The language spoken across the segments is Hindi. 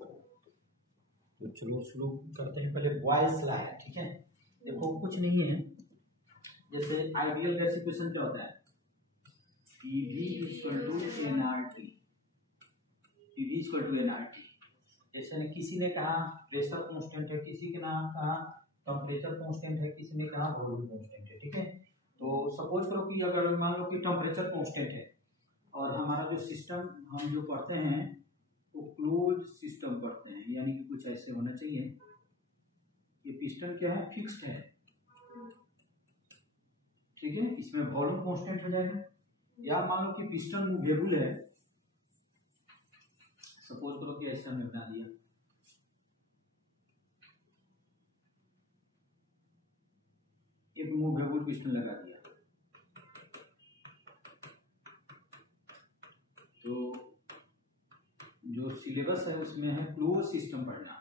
तो चलो शुरू करते हैं। पहले बॉयल्स लॉ है, ठीक है। देखो कुछ नहीं है, जैसे आइडियल गैस इक्वेशन क्या होता है, PV equal to nRT, PV equal to nRT। जैसे किसी ने कहा प्रेशर कांस्टेंट है, किसी के नाम कहा टेम्परेचर कांस्टेंट है, किसी ने कहा वॉल्यूम कांस्टेंट है, ठीक है। तो सपोज करो कि अगर मान लो कि टेम्परेचर कांस्टेंट है और हमारा जो सिस्टम हम जो पढ़ते हैं वो क्लोज सिस्टम पढ़ते हैं, यानी कि कुछ ऐसे होना चाहिए। ये पिस्टन क्या है, फिक्स्ड है, ठीक है। इसमें वॉल्यूम कांस्टेंट हो जाएगा। या मान लो कि पिस्टन मूवेबल है, सपोज करो कि ऐसा हमने बना दिया, एक मूवेबल पिस्टन लगा दिया, तो जो सिलेबस है उसमें है क्लोज सिस्टम पढ़ना,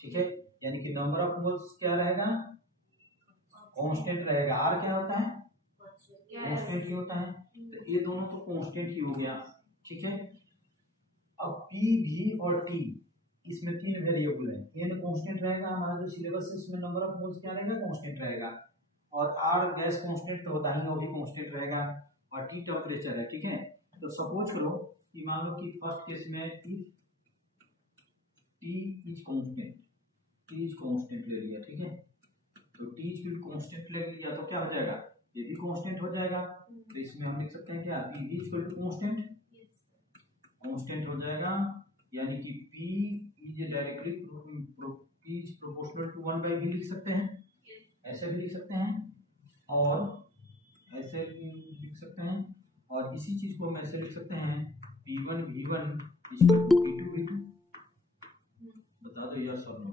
ठीक है। यानी कि नंबर ऑफ मोल्स क्या रहेगा, कांस्टेंट रहेगा। आर क्या होता है, कांस्टेंट ही होता है, तो ये दोनों तो कांस्टेंट ही हो गया, ठीक है। अब पी, वी और टी, इसमें तीन वेरिएबल है। एन कांस्टेंट रहेगा, हमारा जो सिलेबस है उसमें नंबर ऑफ मोल्स क्या रहेगा, कांस्टेंट रहेगा। और आर गैस कांस्टेंट तो होता ही, वो भी कांस्टेंट रहेगा। और टी टेम्परेचर है, ठीक है। तो सपोज करो कि मान लो कि फर्स्ट केस में if T is constant, T is constant ले लिया, ठीक है। तो टी इज कांस्टेंट ले लिया तो क्या हो जाएगा, ये भी कांस्टेंट हो जाएगा। तो इसमें हम लिख सकते हैं क्या, P is equal to constant, constant हो जाएगा। यानी कि P इज directly P is proportional to 1/v लिख सकते हैं, ऐसे भी लिख सकते हैं और ऐसे भी लिख सकते हैं। और इसी चीज को हम ऐसे लिख सकते हैं, P1 V1 equal to P2 V2। बता दो यस और नो,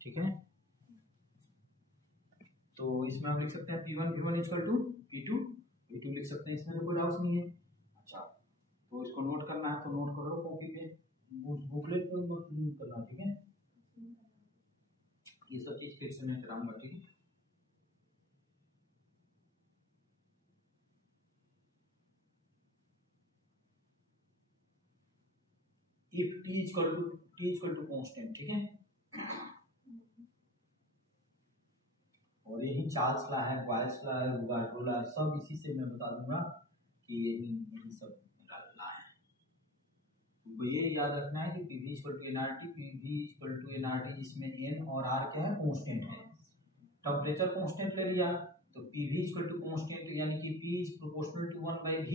ठीक है। तो इसमें हम लिख सकते हैं P1 V1 equal to P2 V2 लिख सकते हैं, इसमें तो कोई डाउट नहीं है। अच्छा, तो इसको नोट करना है तो नोट कर लो कॉपी पे, बुकलेट पे मत करना, ठीक है। ये सब चीज फिर से मैं कराऊंगा, ठीक है। If T equal to constant, ठीक है। और यही चार्ल्स लॉ है, बॉयल्स लॉ है, लुगार्डो लॉ है, सब इसी से मैं बता दूंगा कि यही सब लॉ है। तो ये याद रखना है कि PV equal to nRT, PV equal to nRT जिसमें n और r क्या है, कांस्टेंट है। टेम्परेचर कांस्टेंट ले लिया तो PV इक्वल टू कांस्टेंट, यानी कि P is proportional to 1/v,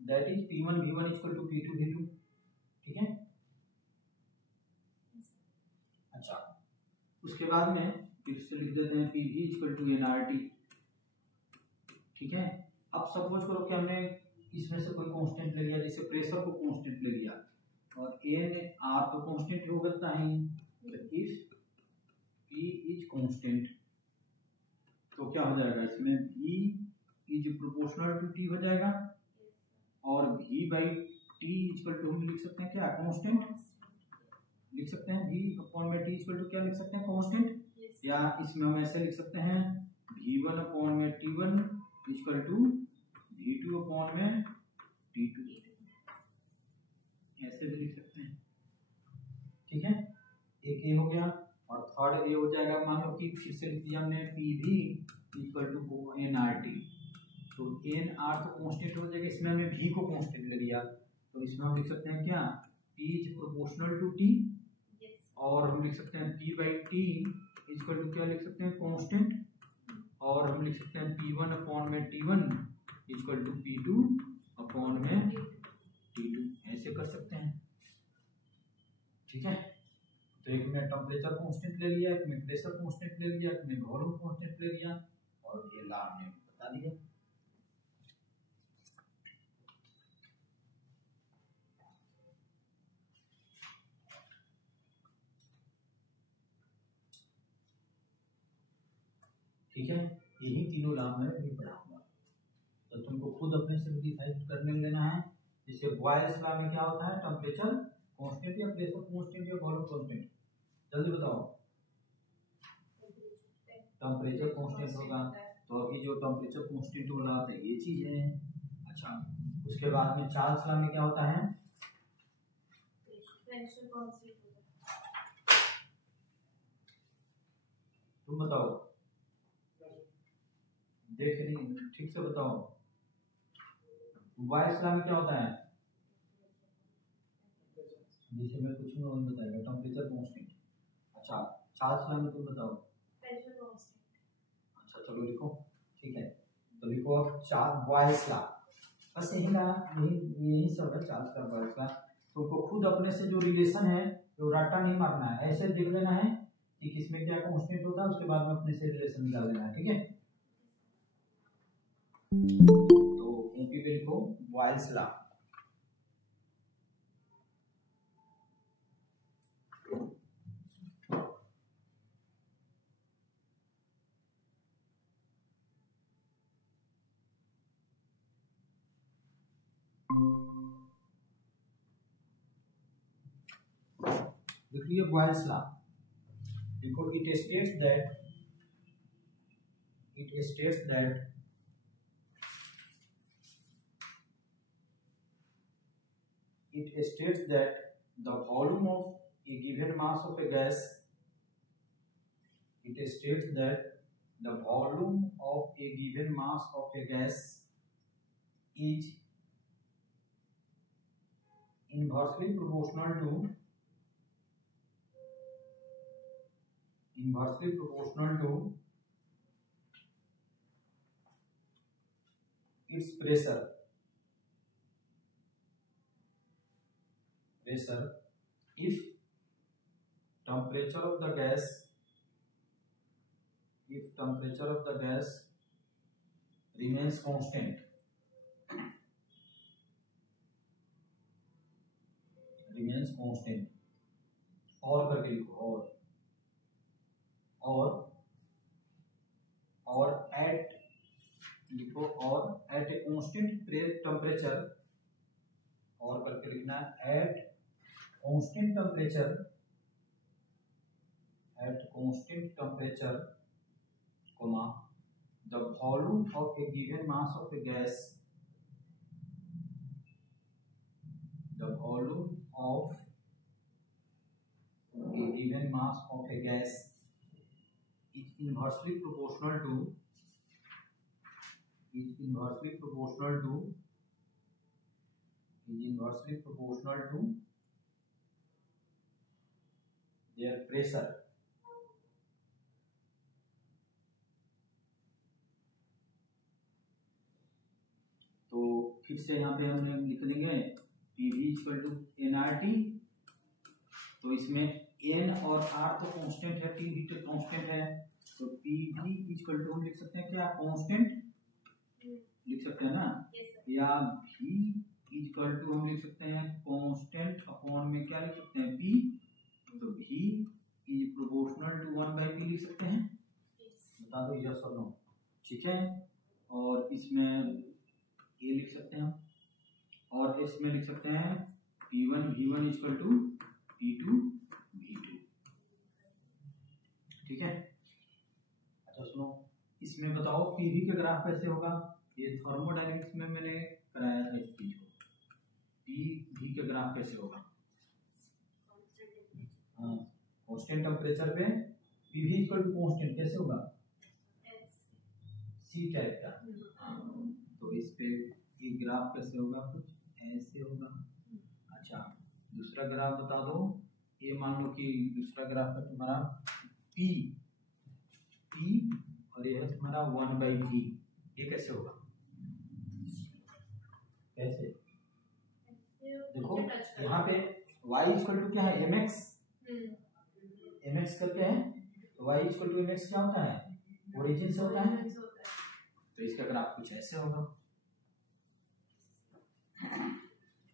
that is P1 V1 equal to P2 V2, ठीक है। अच्छा, उसके बाद में फिर से लिख देते हैं PV इक्वल टू nRT, ठीक है। अब सपोज करो कि हमने इसमें से कोई कांस्टेंट ले लिया, जैसे प्रेशर को कांस्टेंट ले लिया और n r तो कांस्टेंट हो सकता है। तो इफ P इज कांस्टेंट तो क्या हो जाएगा, इसमें V is proportional to T हो जाएगा और V/T इक्वल टू हम लिख सकते हैं क्या, कांस्टेंट लिख सकते हैं। V/T इक्वल टू क्या लिख सकते हैं, कांस्टेंट। या इसमें हम ऐसे लिख सकते हैं V1/T1 इक्वल टू V2/T2, ऐसे भी लिख सकते हैं, ठीक है। एक ये हो गया और थर्ड ये हो जाएगा, मान लो कि फिर से लिख दिया हमने PV इक्वल टू nRT, तो nR तो कांस्टेंट हो जाएगा, इसमें हमने V को कांस्टेंट ले लिया तो इसमें हम लिख सकते हैं क्या, P is proportional to T, और हम लिख सकते हैं P/T इक्वल टू क्या लिख सकते हैं, कांस्टेंट, और हम लिख सकते हैं P1/T1 इक्वल टू P2/T2, ऐसे कर सकते हैं, ठीक है। तो एक में टेम्परेचर कांस्टेंट ले लिया, एक में प्रेशर कांस्टेंट ले लिया, एक में वॉल्यूम कांस्टेंट ले लिया और ये लॉ हमने बता दिया। ठीक है, यही तीनों लॉ मैं भी पढ़ाऊंगा, तो तुमको खुद अपने से डिसाइड करने लेना है। जैसे बॉयल्स लॉ में क्या होता है, टेम्परेचर कांस्टेंट या प्रेशर कांस्टेंट या वॉल्यूम कांस्टेंट, जल्दी बताओ। टेम्परेचर कांस्टेंट होगा, तो अभी जो टेम्परेचर कांस्टेंट हो रहा है ये चीज है। अच्छा, उसके बाद में चार्ल्स लॉ में क्या होता है, टेंशन कांस्टेंट होगा। तुम बताओ, देख नहीं ठीक से बताओ, बॉयल्स लॉ में क्या होता है? जिसे मैं कुछ नहीं और बताएगा, टेम्परेचर कांस्टेंट। अच्छा, चार्ल्स लॉ में तुम बताओ। Tension constant. अच्छा चलो लिखो, ठीक है, तो लिखो अब चार्ल्स बॉयल्स लॉ, बस यही ना, यही सब है चार्ल्स का बॉयल्स लॉ। तुमको खुद अपने से जो रिलेशन है वो रट्टा नहीं मारना है, ऐसे देख लेना है कि किसमें क्या कांस्टेंट होता है, उसके बाद में अपने से रिलेशन निकाल देना है, ठीक है। तो कॉपी पे लिखो बॉयल्स लॉ। लिख लिया बॉयल्स लॉ। देखो it states that the volume of a given mass of a gas is inversely proportional to its pressure if temperature of the gas remains constant, और करके लिखो, और at लिखो, और at a constant temperature, और करके लिखना है at constant temperature, comma the volume of a given mass of a gas is inversely proportional to their pressure। तो फिर से यहाँ पे हमने लिख लेंगे PV = nRT, तो इसमें N और R तो कांस्टेंट है, T भी तो कांस्टेंट है, तो PV = हम लिख सकते हैं क्या, कांस्टेंट लिख सकते हैं ना, या V = हम लिख सकते हैं कांस्टेंट अपॉन में क्या लिख सकते हैं P, तो V is proportional to 1/P लिख सकते हैं, बता दो यस और नो, ठीक है। और इसमें ये लिख सकते हैं, और इसमें लिख सकते हैं P1 V1 = P2 V2, ठीक है। अच्छा सुनो, इसमें बताओ पीवी का ग्राफ कैसे होगा, ये थर्मोडायनेमिक्स में मैंने कराया था इस चीज को, पीवी का ग्राफ कैसे होगा, हाँ कांस्टेंट टेम्परेचर पे पीवी = कांस्टेंट कैसे होगा, सी टाइप का, हाँ, तो इस पे एक ग्राफ कैसे होगा, कुछ ऐसे होगा। अच्छा दूसरा ग्राफ बता दो, ये मान लो कि दूसरा ग्राफ है तुम्हारा P और ये है तुम्हारा 1/V, ये कैसे होगा, कैसे, देखो यहाँ पे y = क्या है mx, mx करके है, तो y = mx क्या होता है, ओरिजिन से होता है, तो इसका ग्राफ कुछ ऐसे होगा।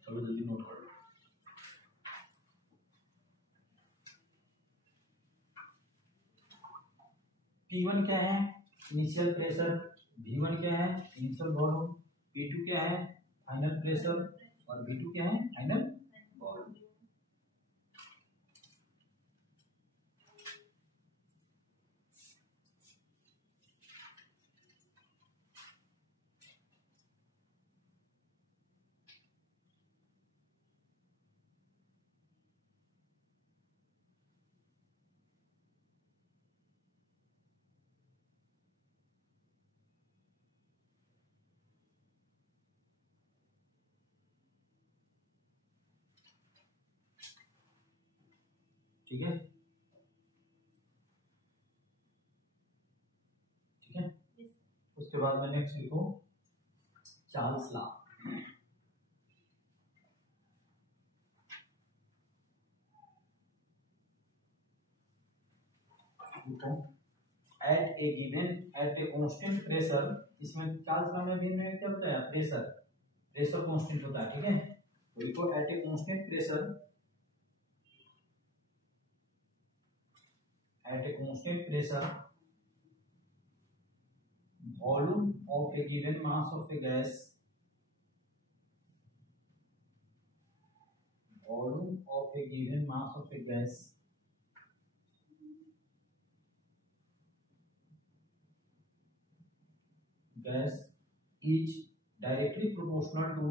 चलो जल्दी नोट कर लो, P1 क्या है, इनिशियल प्रेशर, V1 क्या है, इनिशियल वॉल्यूम, P2 क्या है, फाइनल प्रेशर, और V2 क्या है, फाइनल वॉल्यूम। ठीक है, ठीक है। उसके बाद में नेक्स्ट लिखो Charles law. At a constant pressure, इसमें चार्ल्स लॉ में भी हमने क्या बताया, प्रेशर कांस्टेंट होता है, ठीक है। तो लिखो at a constant pressure, at a constant pressure, volume of a given mass of a gas, volume of a given mass of a gas is directly proportional to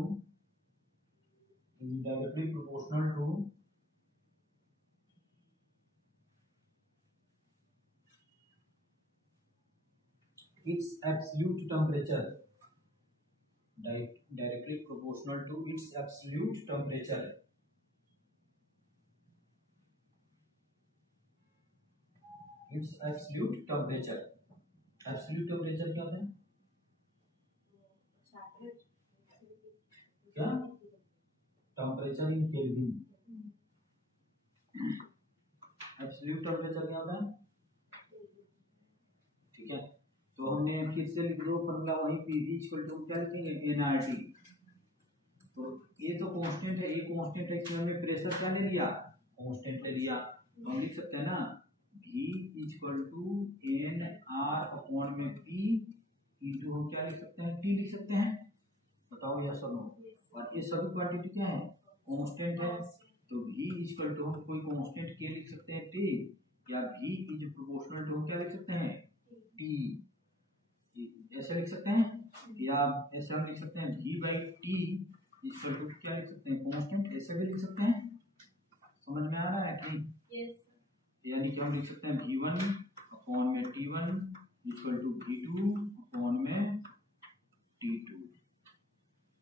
its absolute temperature, directly proportional to its absolute temperature, its absolute temperature। absolute temperature क्या होता है, क्या, temperature in kelvin. Absolute temperature क्या होता है, ठीक है। तो हमने फिर से लिख दो फॉर्मूला वही पीवी इक्वल टू क्या लिखेंगे, एनआरटी। तो ये तो कांस्टेंट है, ये कांस्टेंट है, इसमें हमने प्रेशर क्या ले लिया, कांस्टेंट ले लिया। तो हम लिख सकते हैं ना V equal to N R upon में पी इंटू हम क्या लिख सकते हैं, टी लिख सकते हैं। बताओ यस और नो। और ये सभी क्वांटिटी क्या है, कांस्टेंट है। तो V इक्वल टू हम कोई कांस्टेंट के लिख सकते हैं टी, या V इज प्रोपोर्शनल टू क्या लिख सकते हैं, टी, ऐसे लिख सकते हैं। या ऐसे हम लिख सकते हैं V by T equal to क्या लिख सकते हैं, कांस्टेंट, ऐसे भी लिख सकते हैं। समझ में आ रहा है कि यस, यानी कि हम लिख सकते हैं V1 अपॉन में T1 equal to V2 upon में T2।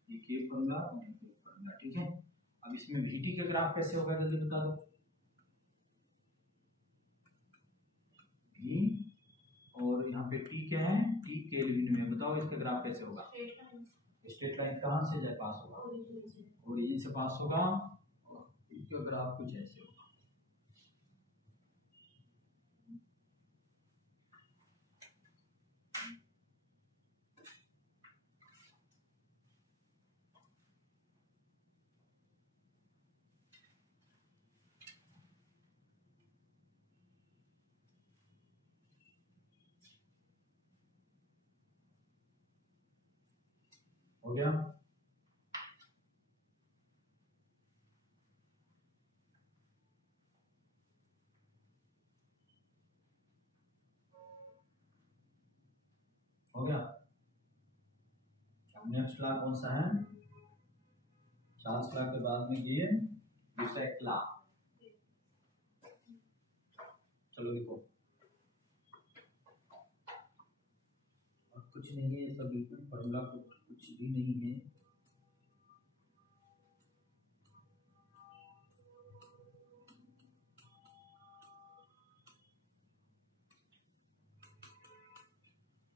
ये फॉर्मूला, ठीक है। अब इसमें Vt का ग्राफ कैसे होगा जल्दी बता दो। V और यहाँ पे T क्या है, T केल्विन में। बताओ इसका ग्राफ कैसे होगा, स्ट्रेट लाइन कहाँ से जाए पास होगा, ओरिजिन से पास होगा, और इसका ग्राफ कुछ ऐसे होगा। हो गया, हो गया। नेक्स्ट लॉ कौन सा है, चार्ल्स लॉ के बाद में ये डिफेक्ट लॉ। चलो लिखो, अब कुछ नहीं है, सब बिल्कुल फॉर्मूला कुछ भी नहीं है।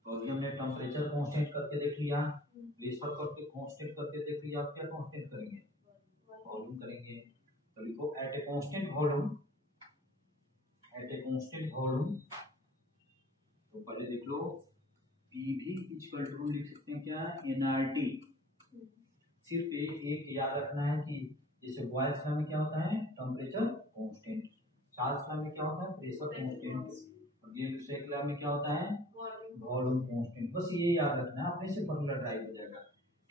तो अभी हमने टेम्परेचर कांस्टेंट करके देख लिया, प्रेशर करके कांस्टेंट करके देख लिया। आप क्या कांस्टेंट करेंगे, वॉल्यूम करेंगे। तो लिखो at a constant volume, at a constant volume. तो पहले देख लो पीवी इक्वल टू लिख सकते हैं क्या, एनआरटी। सिर्फ एक याद रखना है कि जैसे बॉयल्स लॉ में क्या होता है, टेम्परेचर कांस्टेंट, चार्ल्स लॉ में क्या होता है, प्रेशर कांस्टेंट, और ये दूसरे लॉ में क्या होता है, वॉल्यूम कांस्टेंट। बस ये याद रखना है, अपने से फॉर्मूला ड्राइव हो जाएगा,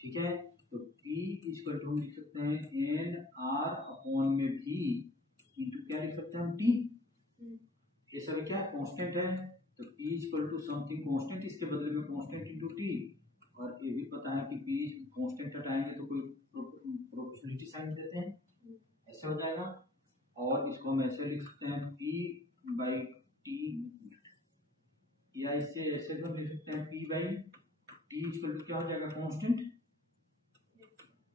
ठीक है। तो P इक्वल टू लिख सकते हैं एन आर अपॉन में V इंटू क्या लिख सकते हैं हम, T। ये सब क्या कांस्टेंट है, तो P equal to something constant, इसके बदले में कांस्टेंट इंटू T। और ये भी पता है कि P कांस्टेंट हटाएंगे तो कोई प्रोपोर्शनलिटी साइन देते हैं, ऐसे हो जाएगा। और इसको हम ऐसे लिख सकते हैं P बाई T, या इससे ऐसे भी हम लिख सकते हैं P by T equal to क्या हो जाएगा, कांस्टेंट,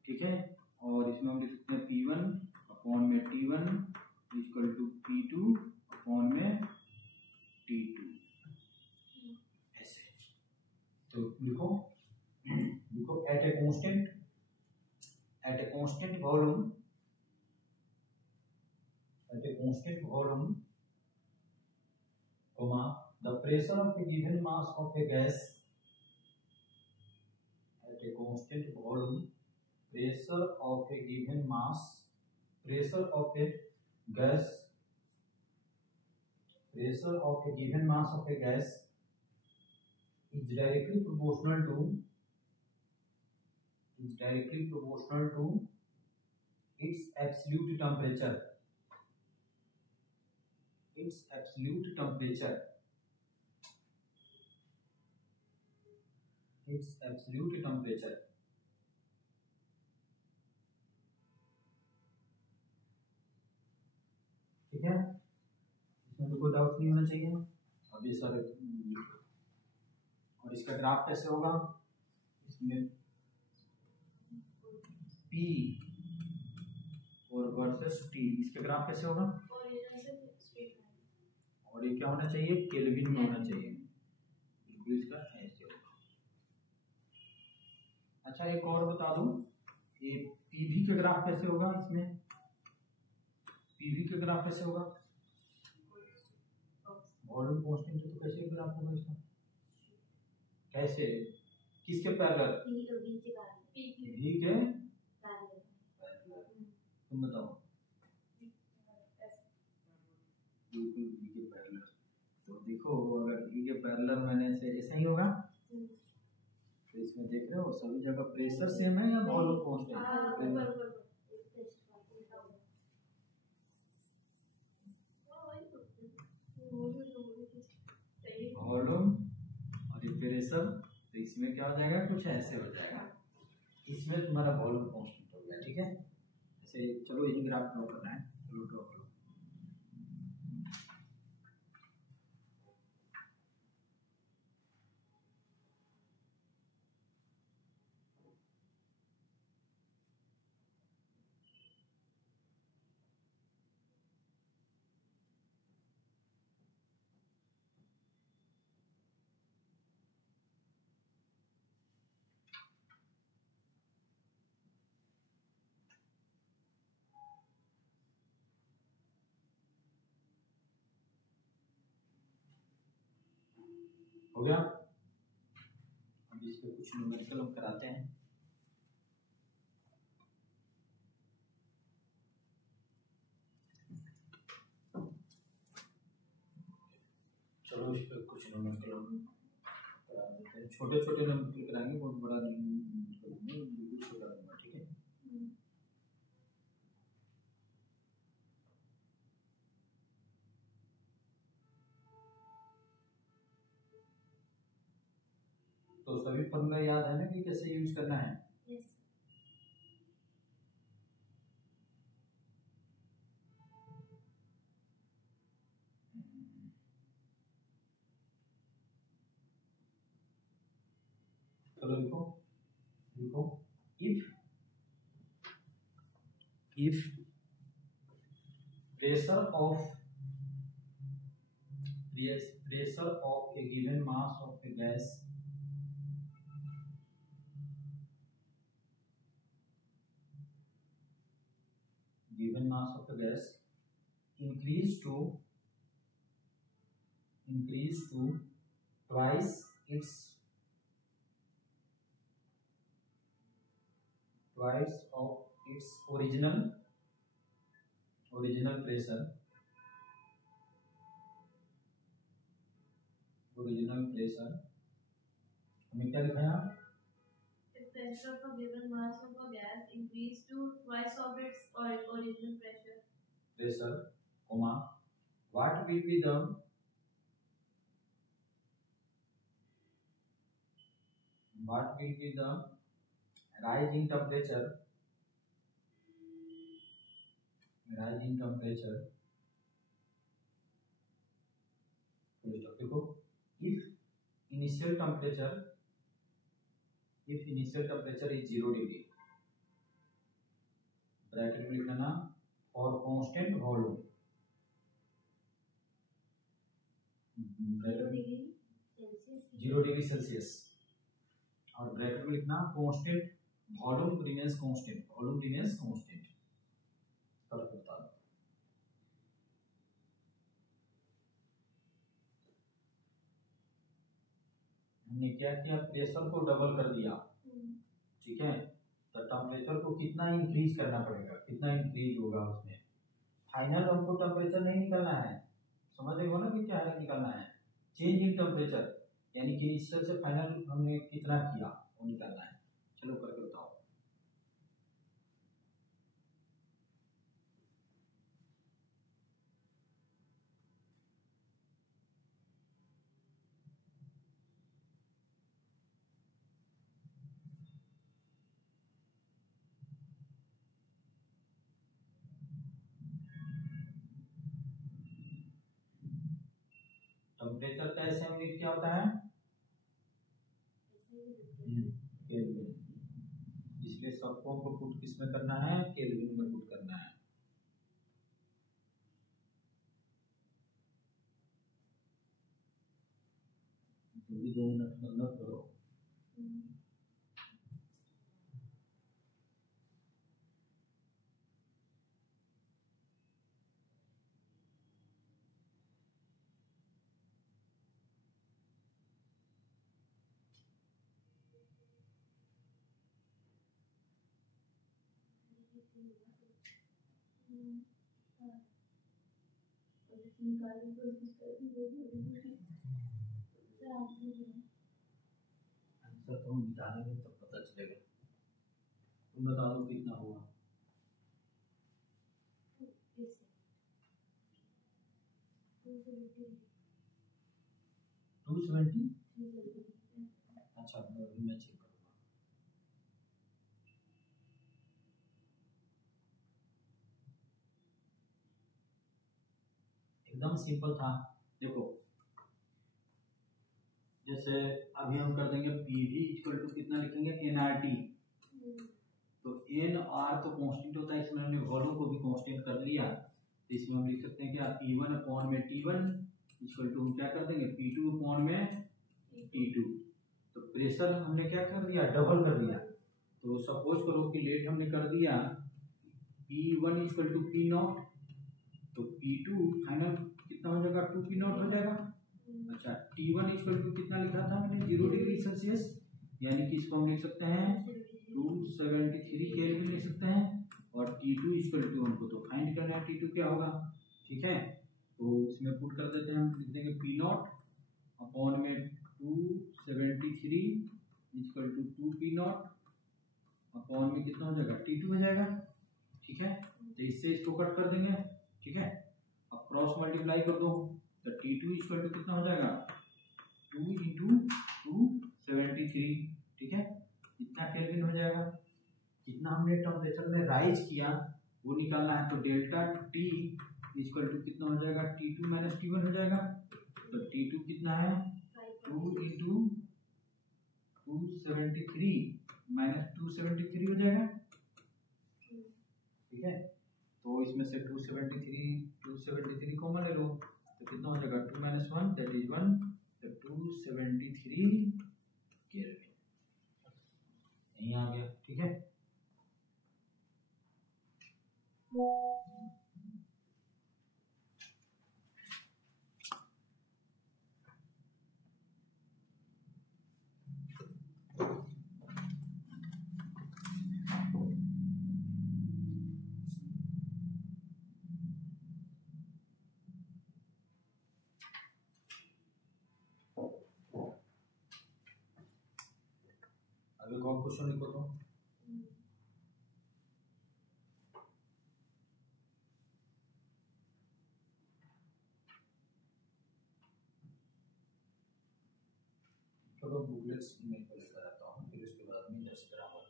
ठीक है। और इसमें हम लिख सकते हैं P1 अपॉन में T1 equal to P2 upon में T2 ऐसे। तो लिखो at a constant volume comma the pressure of a given mass of a gas at a constant volume pressure of a given mass of a gas is directly proportional to its absolute temperature ठीक है, इसमें तो कोई डाउट नहीं होना चाहिए। अब ये सारे और इसका ग्राफ कैसे होगा, इसमें P और वर्सेस T, इसका ग्राफ कैसे होगा, और ये क्या होना चाहिए, केल्विन में होना चाहिए, बिल्कुल इसका ऐसे होगा। अच्छा एक और बता दूं, ये PV का ग्राफ कैसे होगा, इसमें PV का ग्राफ कैसे होगा, वॉल्यूम कांस्टेंट है तो कैसे ग्राफ होगा इसका, कैसे, किसके पैरेलल, V के, तुम बताओ, बिल्कुल V के पैरेलल। तो देखो अगर V के पैरेलल मैंने ऐसा ही होगा, तो इसमें देख रहे हो सभी जगह प्रेशर सेम है या वॉल्यूम कांस्टेंट, वॉल्यूम और ये प्रेशर, तो इसमें क्या हो जाएगा, कुछ ऐसे हो जाएगा, इसमें तुम्हारा वॉल्यूम कांस्टेंट हो गया। ठीक है, ऐसे चलो यही ग्राफ ड्रॉ करना है, चलो ड्रॉ करो। हो गया, अब इस पे कुछ न्यूमेरिकल हम कराते हैं। चलो इस पे कुछ न्यूमेरिकल हम करा देते हैं, छोटे छोटे न्यूमेरिकल कराएंगे, बहुत बड़ा नहीं, बिल्कुल छोटा नंबर। ठीक है, तो सभी फॉर्मूला याद है ना कि कैसे यूज करना है। चलो लिखो if pressure of a given mass of a gas increase to twice of its original pressure, हमें क्या लिखा है, If pressure of a given mass of a gas increase to twice of its original pressure, comma what will be the rise in temperature देखो, if initial temperature is 0 degree, bracket में लिखना for constant volume zero degree Celsius, और ब्रैकेट में लिखना constant volume remains constant, volume remains constant. करके बता दो। हमने क्या किया, प्रेशर को डबल कर दिया, ठीक है, तो टेम्परेचर को कितना इंक्रीज करना पड़ेगा, कितना इंक्रीज होगा उसमें। फाइनल हमको टेम्परेचर नहीं निकालना है, समझ रहे हो ना कि क्या है निकालना है, चेंज इन टेम्परेचर, यानी कि इनिशियल से फाइनल हमने कितना किया वो निकालना है। चलो करके बताओ। टेम्परेचर का ऐसे यूनिट क्या होता है, केल्विन, इसलिए सबको हमको पुट किस में करना है, केल्विन में पुट करना है। तो भी 2 मिनट मतलब करो। आंसर तो हम निकालेंगे तब पता चलेगा। तुम बता दो कितना होगा। 270। अच्छा मैं चेक करूँगा। एकदम सिंपल था, देखो जैसे अभी हम कर देंगे पीवी इक्वल टू कितना लिखेंगे, एनआरटी, तो एन आर तो कांस्टेंट होता है, इसमें हमने वॉल्यूम को भी कांस्टेंट कर लिया, तो इसमें हम लिख सकते हैं क्या, P1 अपॉन में T1 इक्वल टू हम क्या कर देंगे P2 अपॉन में T2। तो प्रेशर हमने क्या कर दिया, डबल कर दिया। तो सपोज करो कि लेट हमने कर दिया P1 इक्वल टू P0, तो P2 फाइनल कितना हो जाएगा, 2P0 हो जाएगा। अच्छा T1 इक्वल टू कितना लिखा था मैंने, 0 डिग्री सेल्सियस, यानी कि इसको हम लिख सकते हैं 273 केल्विन लिख सकते हैं, और T2 इक्वल टू हमको तो फाइंड करना है T2 क्या होगा, ठीक है, तो इसमें पुट कर देते हैं, हम लिख देंगे P0 अपॉन में 273 इक्वल टू 2P0 अपॉन में कितना हो जाएगा, T2 हो जाएगा, ठीक है। तो इससे इसको कट कर देंगे, ठीक है। अब क्रॉस मल्टीप्लाई कर दो, तो T2 इक्वल टू कितना हो जाएगा, 2 इंटू 273, ठीक है, कितना केल्विन हो जाएगा, कितना हमने टेम्परेचर में राइज किया वो निकालना है। तो डेल्टा T इक्वल टू कितना हो जाएगा, T2 माइनस T1 हो जाएगा। तो T2 कितना है, 2 इंटू 273 माइनस 273 हो जाएगा, ठीक है। तो इसमें से 273 कॉमन ले लो, तो कितना हो जाएगा, 2 माइनस 1 दैट इज 1, तो 273 केल्विन यहीं आ गया, ठीक है। अभी कौन क्वेश्चन लिखो तो, चलो बुकलेट्स में को लेकर आता हूँ, फिर उसके बाद में जैसे बराबर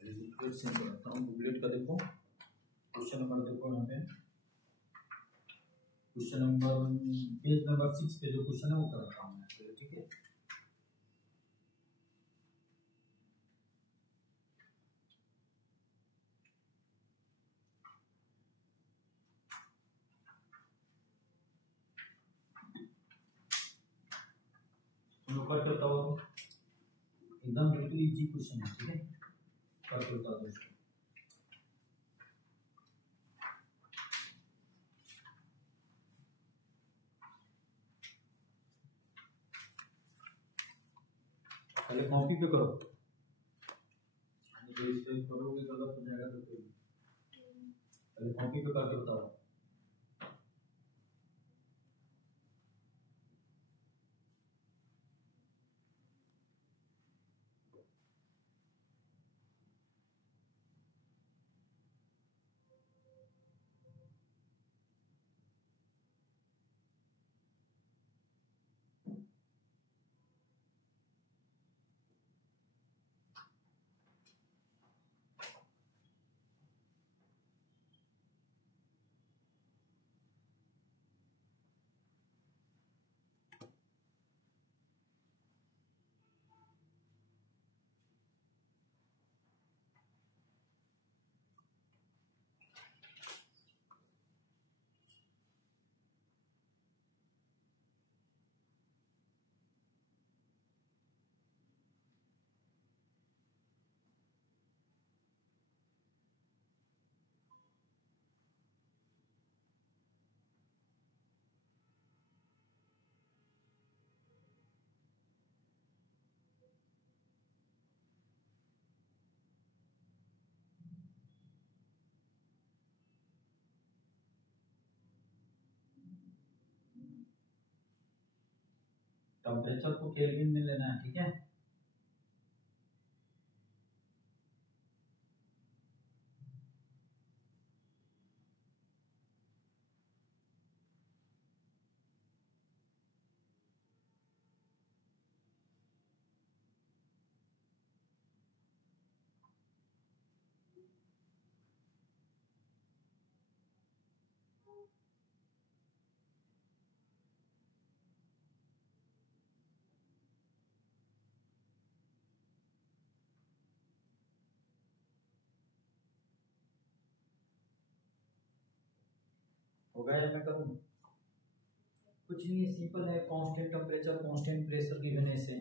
पहले बुकलेट से करता हूँ। बुकलेट का देखो क्वेश्चन नंबर, देखो यहाँ पे क्वेश्चन नंबर पेज नंबर 6 पे जो क्वेश्चन है वो करता हूँ मैं, ठीक है। एकदम बिल्कुल इजी क्वेश्चन है, ठीक है, करके बता दो इसको। पहले कॉपी पे करो, जो इस पे करोगे गलत हो जाएगा तो फिर पहले कॉपी पे करके बताओ। टेम्परेचर को केल्विन में लेना है, ठीक है। हो गया या मैं करूँ? कुछ नहीं, सिंपल है, constant temperature constant pressure given है से।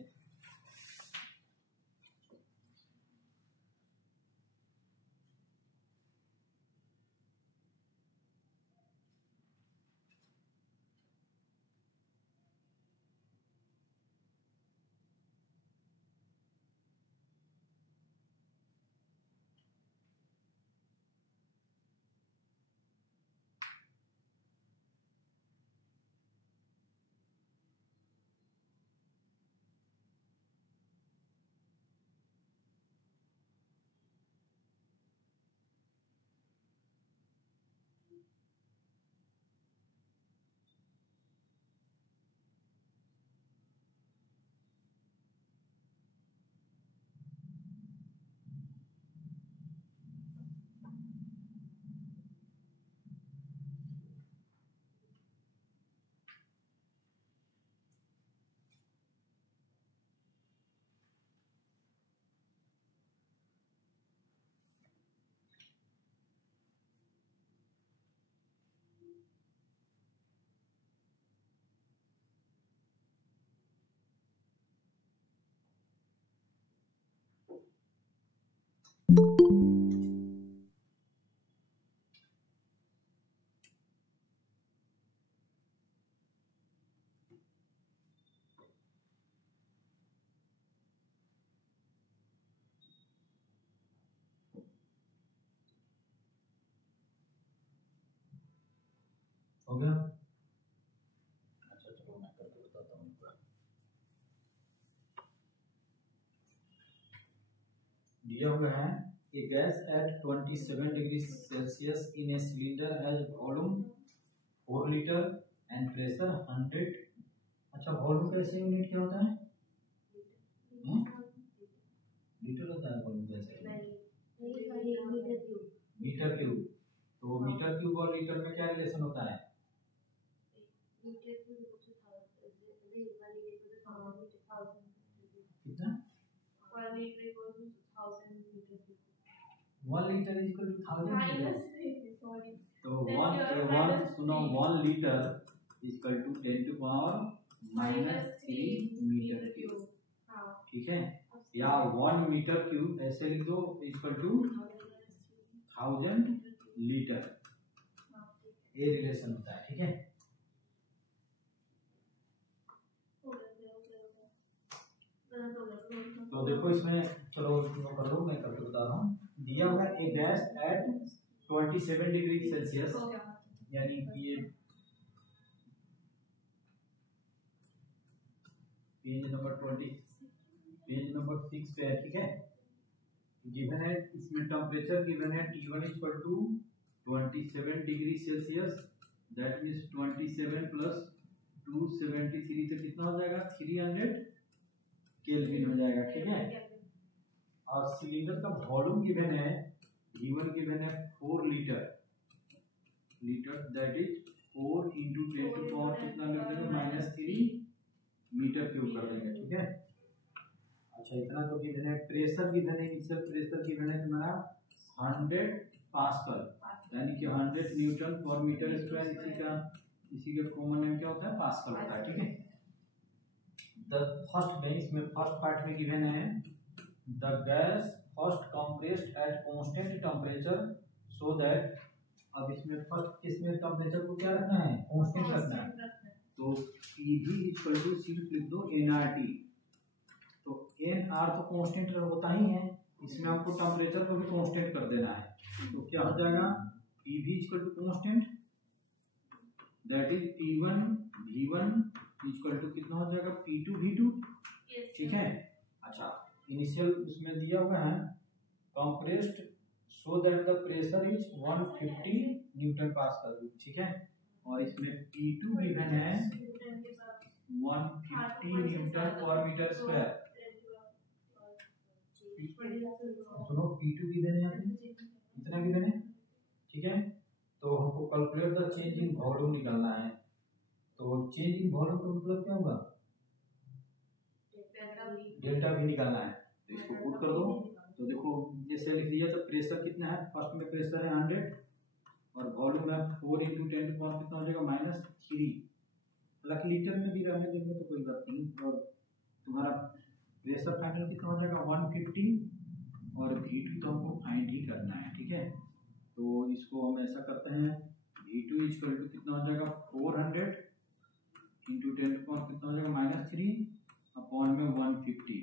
हो गया? अच्छा चलो मैं करके बताता हूँ। दिया हुआ है a gas at 27 degrees Celsius in a cylinder has volume 4 liter and pressure 100। अच्छा वॉल्यूम कैसे यूनिट क्या होता है? लीटर होता है वॉल्यूम कैसे? Metre cube. तो मीटर क्यूब और लीटर में क्या रिलेशन होता है? कितना? 1 लीटर इज इक्वल टू 1000 तो 1 सुनो 1 litre is equal to 10 to power -3 metre cube. ठीक है, या 1 मीटर क्यूब ऐसे लिख दो इक्वल टू 1000 लीटर, ये रिलेशन होता है। ठीक है, तो देखो इसमें, चलो कर लो, मैं करके बता रहा हूँ। दिया हुआ ए गैस एट 27 डिग्री सेल्सियस, यानी कि ये पेज नंबर 6 पे है। ठीक है, गिवन है इसमें टेम्परेचर गिवन है T1 equal to 27 degree Celsius, that means 27 plus 273 तो कितना हो जाएगा 300 केल्विन हो जाएगा। ठीक है, और सिलेंडर का वॉल्यूम गिवन है, गिवन है 4 litre, that is 4 into 10 to power कितना लिख देंगे -3 मीटर क्यूब कर देंगे। ठीक है, अच्छा इतना तो गिवन है। प्रेशर गिवन है, इनिशियल प्रेशर गिवन है तुम्हारा 100 पास्कल, यानी कि 100 न्यूटन पर मीटर स्क्वायर, इसी का कॉमन नेम क्या होता है, पास्कल होता है। ठीक है, द फर्स्ट में, इसमें फर्स्ट पार्ट में गिवन है the gas first compressed at constant temperature so that, अब इसमें फर्स्ट किसमें टेम्परेचर को क्या रखना है, कांस्टेंट रखना है, तो Pv इक्वल टू सिर्फ लिख दो nRT, तो nR तो कांस्टेंट होता ही है, इसमें आपको टेम्परेचर को भी कांस्टेंट कर देना है, तो क्या हो जाएगा Pv equal to constant, that is P1 V1 equal to कितना हो जाएगा P2 V2। ठीक है, अच्छा इनिशियल उसमें दिया हुआ है compressed so that the pressure is 150 Newton pascal. ठीक है, और इसमें P2 गिवन है 150 न्यूटन पर मीटर स्क्वायर। सुनो, P2 गिवन है यहाँ पे, इतना गिवन है। ठीक है, तो हमको calculate the change in volume निकालना है, तो चेंज इन वॉल्यूम का मतलब क्या होगा, डेल्टा भी निकालना है, तो इसको पुट कर दो। तो देखो जैसे लिख दिया, तो प्रेशर कितना है, फर्स्ट में प्रेशर है 100 और वॉल्यूम है 4 इंटू 10 टू पावर कितना हो जाएगा -3, हालांकि लीटर में भी रहने देंगे तो कोई बात नहीं, और तुम्हारा प्रेशर फाइनल कितना हो जाएगा 150, और V2 तो हमको फाइंड ही करना है। ठीक है, तो इसको हम ऐसा करते हैं, V2 इक्वल टू कितना हो जाएगा 400 इंटू 10 टू पावर कितना हो जाएगा -3 अपॉन में 150,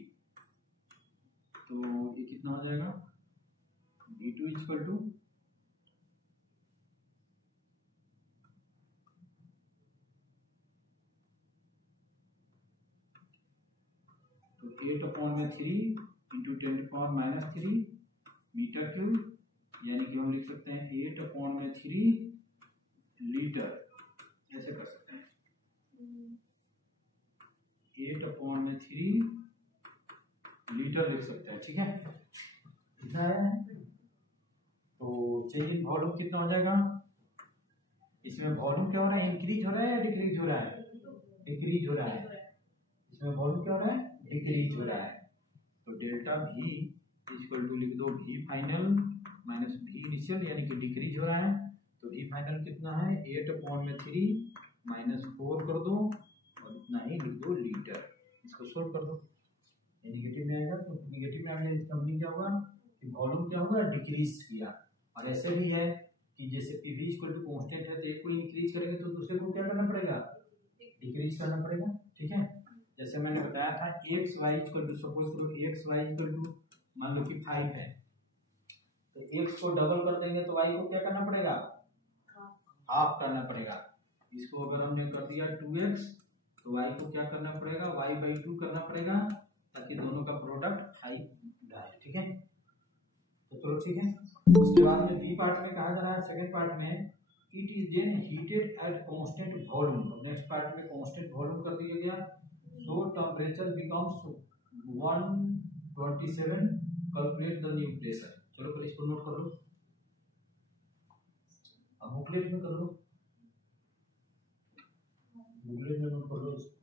तो ये कितना हो जाएगा V2 इक्वल टू तो 8 अपॉन में 3 into 10 to power -3 metre cube, यानी कि हम लिख सकते हैं 8 अपॉन में 3 लीटर, ऐसे कर सकते हैं 8 अपॉन में 3 लीटर लिख सकते हैं। ठीक है, कितना है, तो चेंज इन वॉल्यूम कितना हो जाएगा, इसमें वॉल्यूम क्या हो रहा है, इंक्रीज हो रहा है या डिक्रीज हो रहा है, डिक्रीज हो रहा है, इसमें वॉल्यूम क्या हो रहा है, डिक्रीज हो रहा है, तो डेल्टा V इक्वल टू लिख दो V final minus V initial, यानी कि डिक्रीज हो रहा है, तो V फाइनल कितना है 8 अपॉन में 3 -4 कर दो और इतना ही लिख दो लीटर, इसको सोल्व कर दो, ये निगेटिव में आएगा, तो निगेटिव में आने इसका मतलब क्या होगा कि वॉल्यूम क्या होगा, डिक्रीज किया। और ऐसे भी है कि जैसे Pv इक्वल टू कांस्टेंट है, तो एक को इंक्रीज करेंगे तो दूसरे को क्या करना पड़ेगा, डिक्रीज करना पड़ेगा। ठीक है, जैसे मैंने बताया था x y equal to, suppose करो एक्स वाई इक्वल टू मान लो कि 5 है, तो एक्स को डबल कर देंगे तो वाई को क्या करना पड़ेगा, हाफ करना पड़ेगा। इसको अगर हमने कर दिया 2x, तो वाई को क्या करना पड़ेगा, y/2 करना पड़ेगा, ताकि दोनों का प्रोडक्ट 5 आए। ठीक है, तो चलो ठीक है, उसके बाद में बी पार्ट में कहा जा रहा है, सेकंड पार्ट में it is then heated at constant volume, next part में कांस्टेंट वॉल्यूम कर दिया गया, so temperature becomes 127, calculate the new pressure. चलो पर इसको नोट कर लो, अब बुकलेट में कर लो, बुकलेट में नोट कर लो इसको।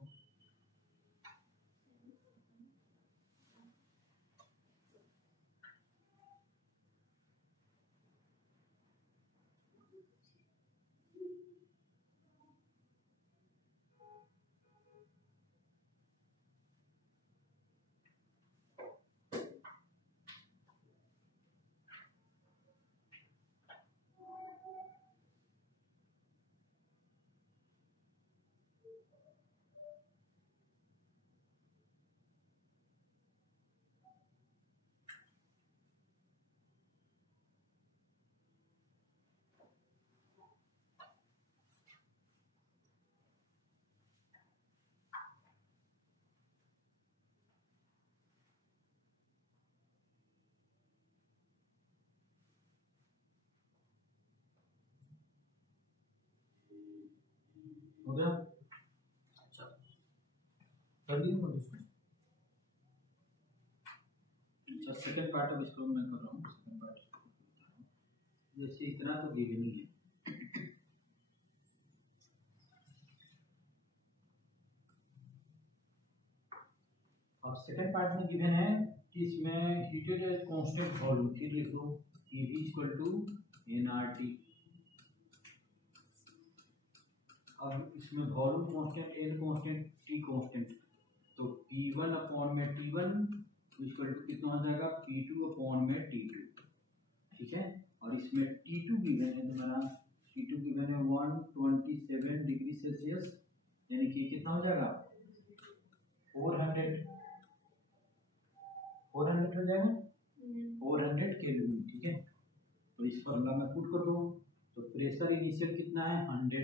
हो गया? अच्छा कर लिया कंडीशन। अच्छा सेकंड पार्ट अब इसको मैं कर रहा हूँ। सेकंड पार्ट जैसे इतना तो गिवन ही है। अब सेकंड पार्ट में गिवन है कि इसमें हीटेड एट कांस्टेंट वॉल्यूम, फिर लिखो Pv इक्वल टू nRT। अब इसमें volume constant, n constant, T constant, तो P1 अपॉन में T1 इक्वल टू कितना हो जाएगा P2 अपॉन में T2, ठीक है। और इसमें T2 गिवन है तुम्हारा, T2 गिवन है 127 डिग्री सेल्सियस, यानी कि कितना हो जाएगा 400 हो जाएगा 400 केल्विन, ठीक है। तो इस फॉर्मूला में पुट कर दो। तो प्रेशर इनिशियल कितना है 100,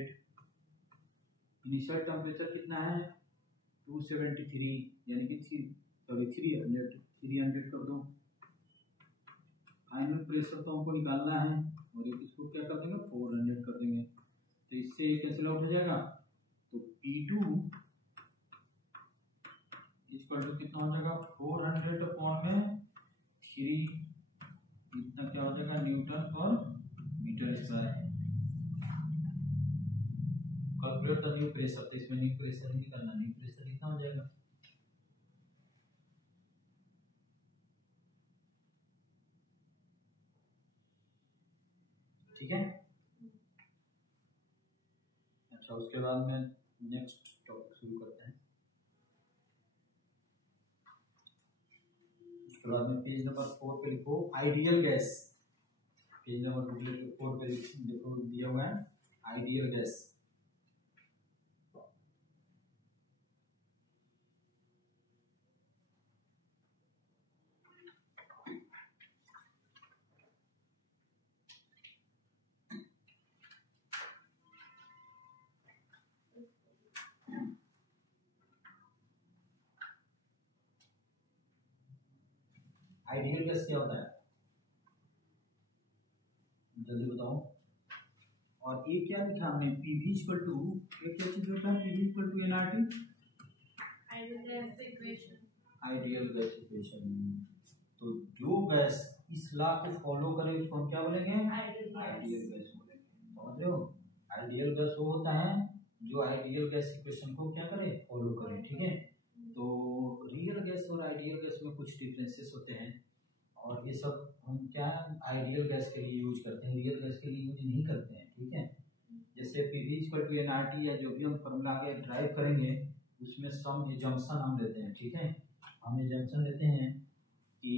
इनिशियल टेम्परेचर कितना है 273, यानी कि 300 कर दो। फाइनल प्रेशर तो हमको निकालना है और इसको क्या कर देंगे 400 कर देंगे। तो इससे कैंसिल आउट हो जाएगा। तो P2 इक्वल टू कितना हो जाएगा 400 अपॉन में 3, इतना क्या हो जाएगा newton per metre square. Calculate the new pressure, तो इसमें न्यू प्रेशर ही निकालना, न्यू प्रेशर कितना हो जाएगा ठीक है। अच्छा उसके बाद में नेक्स्ट टॉपिक शुरू करते हैं। उसके बाद में पेज नंबर 4 पे लिखो आइडियल गैस। पेज नंबर 4 पे देखो दिया हुआ है आइडियल गैस। आइडियल गैस क्या होता है जल्दी बताओ। और ये क्या लिखा हमने Pv इक्वल टू, ये क्या चीज होता है Pv equal to nRT, ideal gas equation. तो जो गैस इस लॉ को फॉलो करे उसको हम क्या बोलेंगे आइडियल गैस बोलेंगे। समझ रहे हो, आइडियल गैस वो होता है जो आइडियल गैस इक्वेशन को क्या करे फॉलो करे, ठीक है। तो रियल गैस और आइडियल गैस में कुछ डिफरेंसेस होते हैं और ये सब हम क्या आइडियल गैस के लिए यूज करते हैं, रियल गैस के लिए यूज नहीं करते हैं, ठीक है। जैसे Pv इक्वल टू nRT या जो भी हम फॉर्मूला आगे ड्राइव करेंगे उसमें सम एजम्पशन हम लेते हैं, ठीक है। हम एजम्पशन लेते हैं कि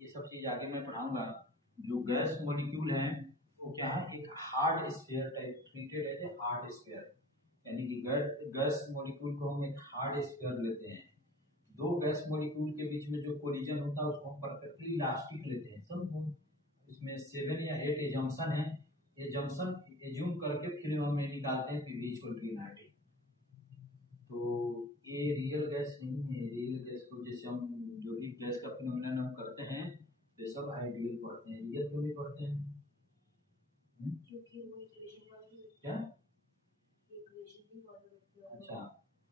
ये सब चीज आगे मैं पढ़ाऊंगा। जो गैस मॉलिक्यूल है वो क्या है एक hard sphere type treated as a hard sphere, यानी कि गैस मॉलिक्यूल को हम एक हार्ड स्फीयर लेते हैं। दो गैस मॉलिक्यूल के बीच में जो कोलिजन होता है उसको हम परफेक्टली इलास्टिक लेते हैं। समझो इसमें 7 या 8 एजम्पशन है, एजम्पशन एज्यूम करके फिर हम निकालते हैं Pv इक्वल टू nRT। तो ये रियल गैस नहीं है, रियल गैस को जैसे हम जो भी गैस का फिनोमेनन हम करते हैं वे सब आइडियल पढ़ते हैं, रियल क्यों नहीं पढ़ते हैं क्योंकि वो इक्वेशन क्या।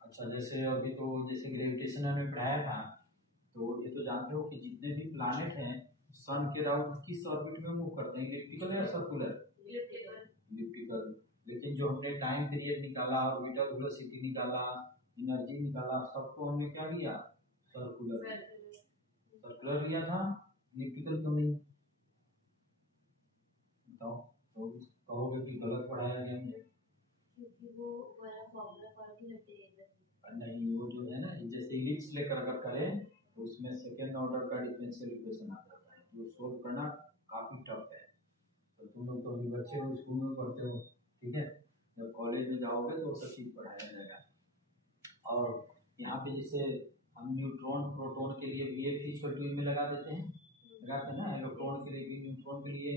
अच्छा जैसे अभी तो जैसे ग्रेविटेशन में पढ़ाया था तो ये तो जानते हो कि जितने भी प्लैनेट हैं सन के अराउंड किस ऑर्बिट में मूव करते हैं, इलिप्टिकल या सर्कुलर, इलिप्टिकल। लेकिन जो हमने टाइम पीरियड निकाला, ऑर्बिटल वेलोसिटी निकाला, एनर्जी निकाला, सबको हमने क्या लिया सर्कुलर, सर्कुलर लिया था, इलिप्टिकल क्यों नहीं बताओ। तो कहोगे कि गलत पढ़ाया गया मुझे, क्योंकि वो वाला फॉर्मूला फॉलो नहीं करते हैं। नहीं वो जो है ना जैसे इलिप्स लेकर अगर करें तो उसमें सेकेंड ऑर्डर का डिफरेंशियल इक्वेशन आ जाता है जो सोल्व करना काफी टफ है। तो तुम लोग तो अभी बच्चे हो स्कूल में पढ़ते हो, ठीक है। जब कॉलेज में जाओगे तो सब चीज पढ़ाया जाएगा। और यहाँ पे जैसे हम न्यूट्रॉन प्रोटॉन के लिए Vf इक्वल टू में लगा देते हैं, लगाते हैं ना, इलेक्ट्रॉन के लिए भी न्यूट्रॉन के लिए।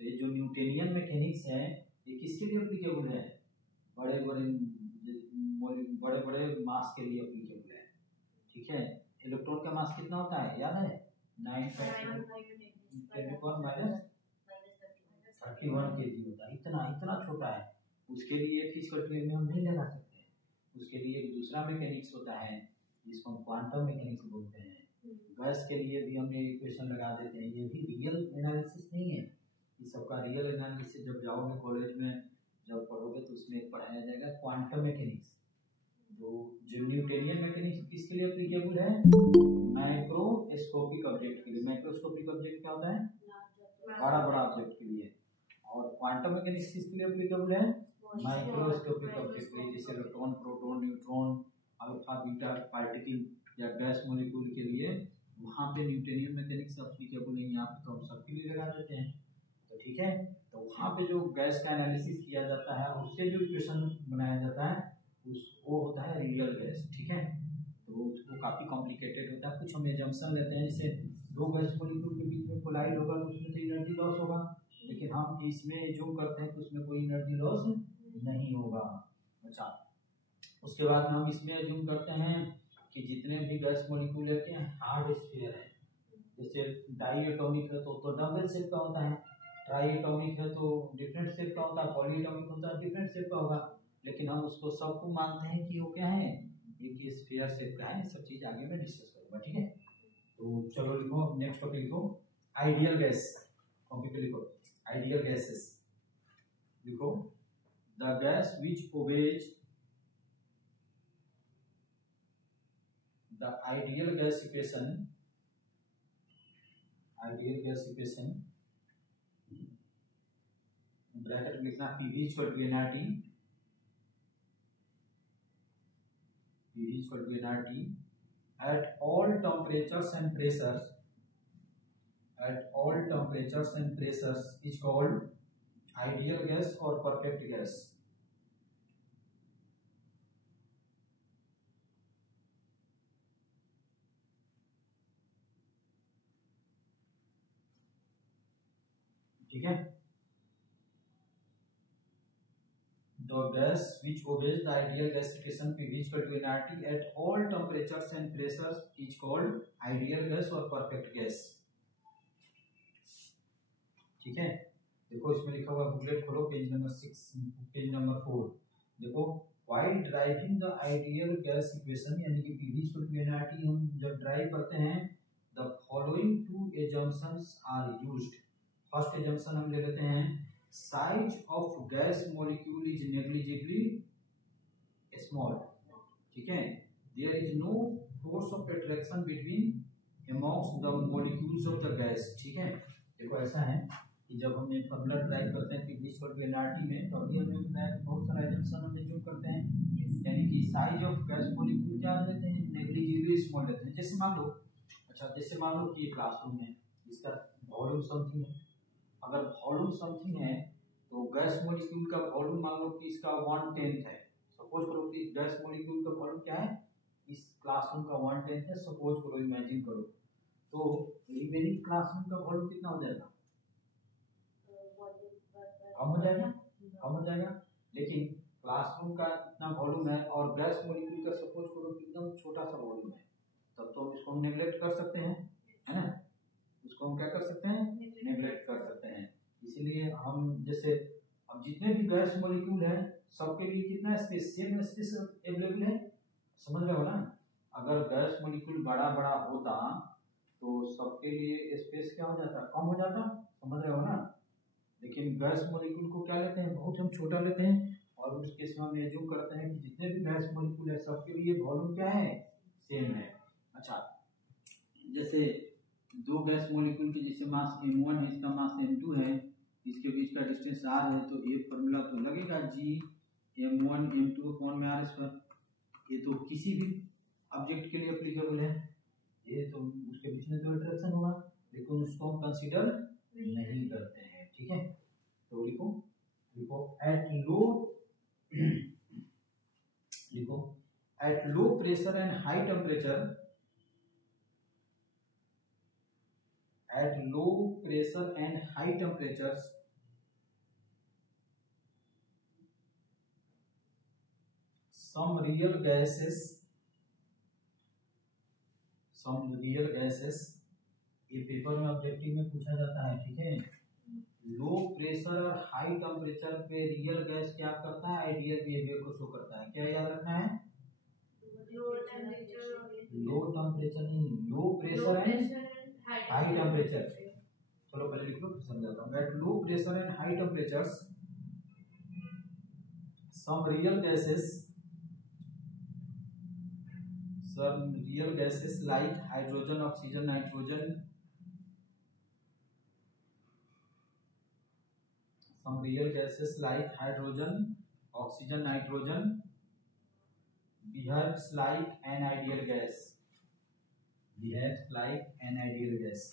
तो ये जो न्यूटोनियन मैकेनिक्स है ये किसके लिए एप्लीकेबल है, बड़े बड़े मास के लिए एप्लीकेबल है, ठीक है। इलेक्ट्रॉन का मास कितना होता है याद है 9.10 माइनस 31 kg होता है, इतना छोटा है। उसके लिए फिजिकल थ्योरी में हम नहीं लगा सकते। उसके लिए एक दूसरा मैकेनिक्स होता है जिसको हम क्वांटम मैकेनिक्स बोलते हैं। गैस के लिए भी हम ये इक्वेशन लगा देते हैं। ये भी रियल एनालिसिस नहीं है, ये सबका रियल एनालिसिस जब जाओगे कॉलेज में जब पढ़ोगे तो उसमें पढ़ाया जाएगा क्वांटम मैकेनिक्स। जो न्यूटोनियन मैकेनिक्स किसके लिए एप्लीकेबल है? माइक्रोस्कोपिक ऑब्जेक्ट के लिए। माइक्रोस्कोपिक ऑब्जेक्ट क्या होता है? बड़ा बड़ा ऑब्जेक्ट के लिए। और क्वांटम मैकेनिक्स किसके लिए एप्लीकेबल है? माइक्रोस्कोपिक ऑब्जेक्ट के लिए, जैसे electron, proton, neutron, alpha, beta particle या गैस मॉलिक्यूल के लिए वहाँ पे न्यूटोनियन मैकेनिक्स एप्लीकेबल नहीं है। यहाँ पे तो हम सबके लिए लगा देते हैं। तो ठीक है, तो वहाँ पे जो गैस का एनालिसिस किया जाता है उससे जो इक्वेशन बनाया जाता है वो होता है रियल गैस। ठीक है, तो वो काफ़ी कॉम्प्लिकेटेड होता है। कुछ हम एजम्पशन लेते हैं, जैसे दो गैस मॉलिक्यूल के बीच में कोलाइड होगा तो उसमें तो एनर्जी लॉस होगा, लेकिन हम इसमें जो करते हैं तो उसमें कोई एनर्जी लॉस नहीं होगा। अच्छा, उसके बाद हम इसमें एज्यूम करते हैं कि जितने भी गैस मॉलिक्यूल के हार्ड स्फीयर है, जैसे डाई एटॉमिक है तो डबल शेप का होता है, ट्राई एटॉमिक है तो डिफरेंट शेप का होता है, पॉली एटॉमिक होता है डिफरेंट शेप का होगा, लेकिन हम उसको सबको मानते हैं कि वो क्या है, एक स्फीयर शेप का है। सब चीज आगे में डिस्कस करूंगा। ठीक है, तो चलो लिखो नेक्स्ट टॉपिक लिखो आइडियल गैस। कॉपी पे लिखो आइडियल गैसेस। लिखो the gas which obeys the ideal gas equation bracket में लिखना PV equal to nRT, PV equal to nRT at all temperatures and pressures, is called ideal gas or perfect gas। ठीक है, the gas which obeys the ideal gas equation PV equal to nRT at all temperatures and pressures is called ideal gas or perfect gas। ठीक है, देखो इसमें लिखा हुआ बुकलेट खोलो, पेज नंबर 6 पेज नंबर 4। देखो while driving the ideal gas equation यानी कि PV equal to nRT हम जब ड्राइव करते हैं the following two assumptions are used। First assumption हम ले लेते हैं size of gas molecule is negligibly small. ठीक है, there is no force of attraction between amongst the molecules of the gas. ठीक है, देखो ऐसा है कि जब हम एक फॉर्मूला ड्राइव करते हैं PV equal to nRT में, तो अभी हमने बताया बहुत सारा एजम्पशन हम एज्यूम करते हैं, यानी कि साइज ऑफ गैस मॉलिक्यूल क्या लेते हैं, नेग्लिजिबली स्मॉल लेते हैं। जैसे मान लो, अच्छा जैसे मान लो कि क्लासरूम है, इसका वॉल्यूम समथिंग है। अगर वॉल्यूम समथिंग है तो गैस मॉलिक्यूल का वॉल्यूम मान लो कि इसका 1/10 है। सपोज करो कि गैस मॉलिक्यूल का वॉल्यूम क्या है, इस क्लासरूम का 1/10 है, सपोज करो, इमेजिन करो, तो रिमेनिंग क्लासरूम का वॉल्यूम कितना हो जाएगा, कम हो जाएगा। लेकिन क्लासरूम का इतना वॉल्यूम है और गैस मॉलिक्यूल का सपोज करो कि एकदम छोटा सा वॉल्यूम है, तब तो इसको हम नेग्लेक्ट कर सकते हैं, है ना, उसको हम क्या कर सकते हैं, नेग्लेक्ट कर सकते हैं। इसीलिए हम जैसे अब जितने भी गैस मॉलिक्यूल है सबके लिए कितना स्पेस, सेम स्पेस अवेलेबल है, समझ रहे हो ना। अगर गैस मॉलिक्यूल बड़ा बड़ा होता तो सबके लिए स्पेस क्या हो जाता, कम हो जाता, समझ रहे हो ना। लेकिन गैस मॉलिक्यूल को क्या लेते हैं, बहुत हम छोटा लेते हैं, और उस केस में हम एज्यूम करते हैं कि जितने भी गैस मॉलिक्यूल है सबके लिए वॉल्यूम क्या है, सेम है। अच्छा, जैसे दो गैस मॉलिक्यूल के जैसे मास m1 है, इसका मास m2 है, इसके बीच का डिस्टेंस r है, तो ये फॉर्मूला तो लगेगा G m1 m2 अपॉन में r²। ये तो किसी भी ऑब्जेक्ट के लिए एप्लीकेबल है, ये तो उसके बीच में तो इंटरेक्शन होगा, लेकिन उसको हम कंसीडर नहीं करते हैं। ठीक है, तो लिखो at low pressure and high temperature, at low pressure and high temperatures some real gases ये पेपर में ऑब्जेक्टिव में पूछा जाता है। ठीक है, लो प्रेशर और हाई टेम्परेचर टेम्परेचर पे रियल गैस क्या करता है, आइडियल बिहेवियर को शो करता है। क्या याद रखना है, लो टेम्परेचर, लो टेम्परेचर नहीं, low pressure and high temperature. चलो पहले लिख लो फिर समझाता हूँ। At low pressure and high temperatures some real gases like hydrogen, oxygen, nitrogen, some real gases like hydrogen, oxygen, nitrogen behaves like an ideal gas, behaves like an ideal gas,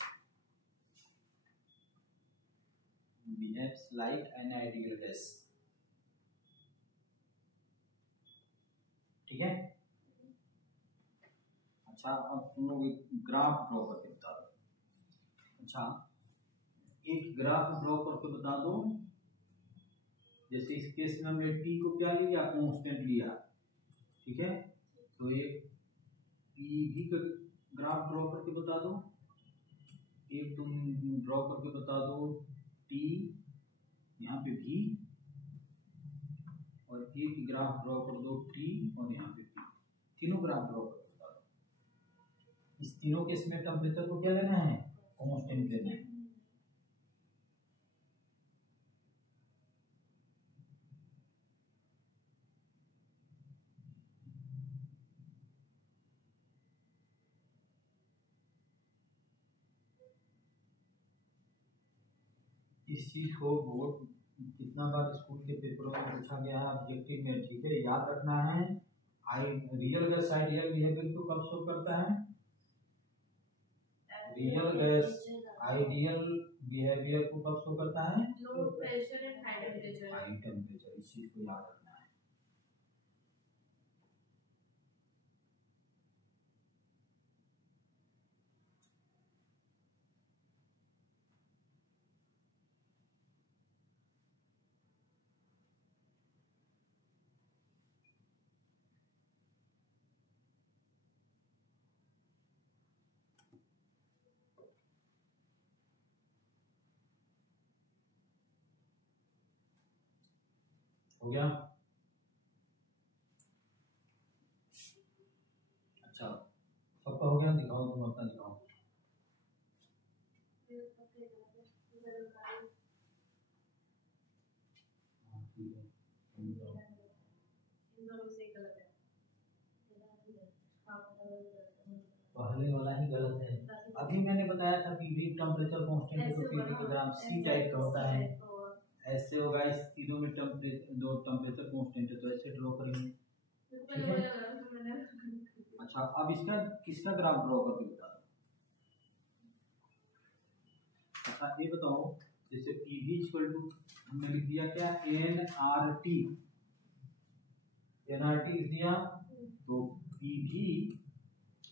behaves like an ideal gas। ठीक है। अच्छा अब तुम लोग एक ग्राफ ड्रॉ करके बता दो। अच्छा एक ग्राफ ड्रॉ करके बता दो। जैसे इस केस में हमने टी को क्या लिया, कांस्टेंट लिया, ठीक है। तो एक पी का ग्राफ ड्रॉ करके बता दो। एक तुम ड्रॉ करके बता दो टी, यहाँ पे भी, और एक ग्राफ ड्रॉ कर दो टी और यहाँ पे टी। तीनों ग्राफ ड्रॉ कर बता दो। इस तीनों केस में टेम्परेचर को क्या लेना है, कांस्टेंट लेना है। इस चीज को बहुत कितना बार स्कूल के पेपरों में पूछा गया है, ऑब्जेक्टिव में, ठीक है। याद रखना है रियल गैस आइडियल बिहेवियर को कब शो करता है, रियल गैस आइडियल बिहेवियर को कब शो करता है, low pressure and high temperature. High temperature, इस चीज को याद रखना है। हो गया। अच्छा सबका हो गया, दिखाओ तुम अपना दिखाओ। पहले वाला ही गलत है। अभी मैंने बताया था कि टेम्परेचर कांस्टेंट है तो पीवी का ग्राम सी टाइप का होता है, ऐसे होगा। इस तीनों में टेम्परेचर कांस्टेंट है तो ऐसे ड्रॉ करेंगे, ठीक है। अच्छा अब इसका किसका ग्राफ ड्रॉ करके बता दो। अच्छा ये बताओ, जैसे पीवी इक्वल टू हमने लिख दिया क्या, एनआरटी, एनआरटी लिख दिया, तो पीवी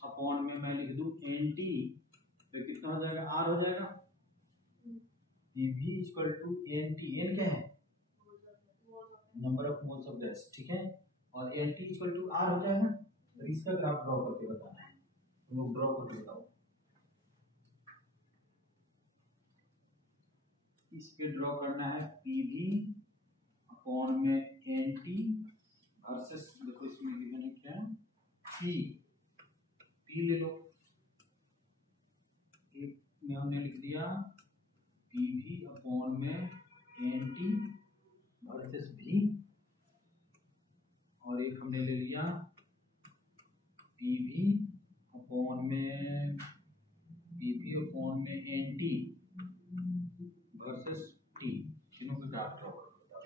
अपॉन में मैं लिख दूं एनटी, तो कितना हो जाएगा, आर हो जाएगा। PV equal to NT, N क्या है, number of moles of gas, ठीक है, और एनटी इक्वल टू आर हो जाएगा। तो इसका ग्राफ ड्रॉ करके बताना है, तुम लोग ड्रॉ करके बताओ। इस पे ड्रॉ करना है पीवी अपॉन में एनटी वर्सेस, देखो इसमें गिवन है क्या, पी, पी ले लो। एक में हमने लिख दिया पीवी अपॉन में एनटी वर्सेस भी, और एक हमने ले लिया पीवी अपॉन में एनटी वर्सेस टी। तीनों का ग्राफ ड्रॉ करो, बताओ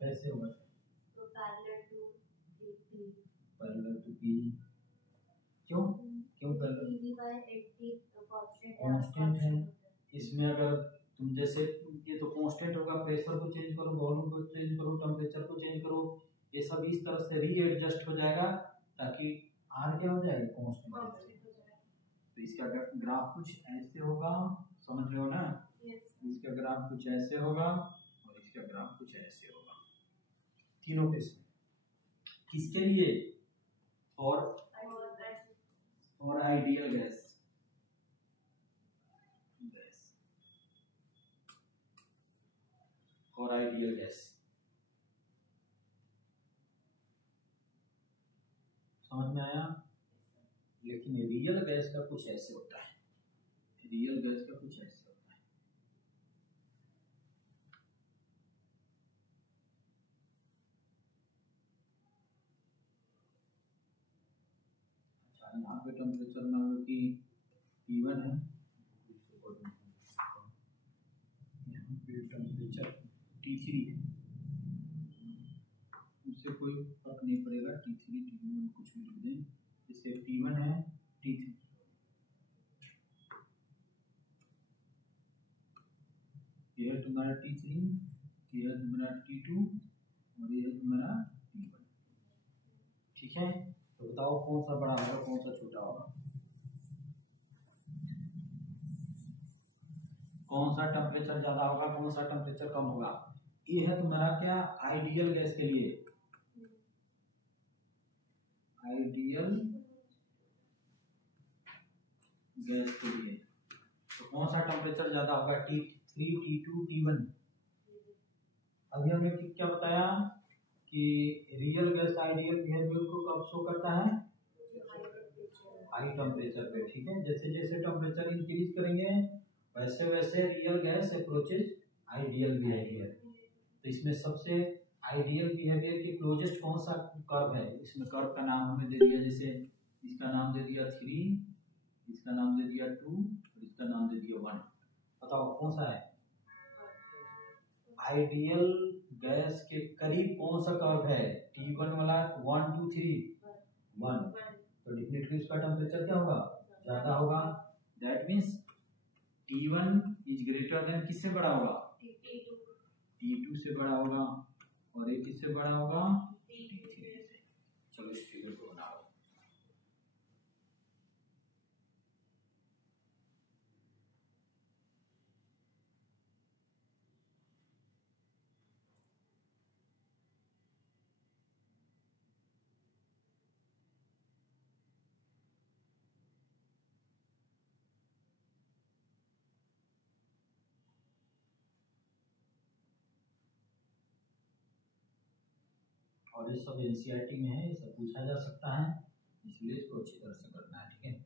कैसे होगा। तो पैरेलल टू पी, क्यों क्यों पैरेलल, कांस्टेंट है। इसमें अगर तुम जैसे ये तो कांस्टेंट होगा, प्रेशर को चेंज करो, वॉल्यूम को चेंज करो, टेम्परेचर को चेंज करो, ये सब इस तरह से रीएडजस्ट हो जाएगा ताकि आर क्या हो जाएगा, कांस्टेंट हो जाएगा। तो इसका ग्राफ कुछ ऐसे होगा, समझ रहे हो ना। इसका ग्राफ कुछ ऐसे होगा और इसका ग्राफ कुछ ऐसे होगा, तीनों केस में। किसके लिए, और आइडियल गैस, आइडियल गैस। समझ में आया? लेकिन रियल गैस का कुछ ऐसे होता है, रियल गैस का कुछ ऐसे होता है। अच्छा, यहाँ पे टेम्परेचर मान लो कि T1 है, यहाँ पे टेम्परेचर T3 है, उससे कोई फर्क नहीं पड़ेगा, T3 T1 कुछ भी लिख दें, जैसे T1 है T3, ये है तुम्हारा T3, ये है तुम्हारा T2 और ये है तुम्हारा T1। ठीक है, तो बताओ कौन सा बड़ा होगा कौन सा छोटा होगा, कौन सा टेम्परेचर ज्यादा होगा कौन सा टेम्परेचर कम होगा। ये है तुम्हारा क्या, आइडियल गैस के लिए, आइडियल गैस के लिए तो कौन सा टेम्परेचर ज्यादा होगा, T3 T2 T1। अभी हमने क्या बताया कि रियल गैस आइडियल बिहेवियर को कब शो करता है, हाई टेम्परेचर पे। ठीक है, जैसे जैसे टेम्परेचर इंक्रीज करेंगे वैसे वैसे real gas approaches ideal behaviour. तो इसमें सबसे आइडियल बिहेवियर के क्लोजेस्ट कौन सा कर्व है, इसमें कर्व का नाम हमें दे दिया, जैसे इसका नाम दे दिया 3, इसका नाम दे दिया 2 और इसका नाम दे दिया 1। बताओ कौन सा है आइडियल गैस के करीब कौन सा कर्व है, T1 वाला 1 2 3 1, तो डेफिनेटली उसका टेम्परेचर क्या होगा, ज्यादा होगा। That means T1 is greater than किससे बड़ा होगा, T2 से बड़ा होगा, और ये किससे बड़ा होगा, T3 से। चलो इस फिगर को बनाओ। और ये सब एनसीईआरटी में है, ये सब पूछा जा सकता है, इसलिए इसको अच्छी तरह से करना है। ठीक है,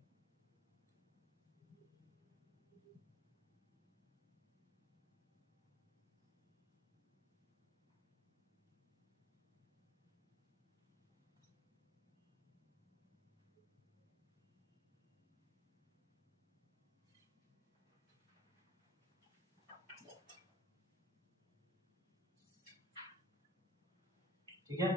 ठीक है,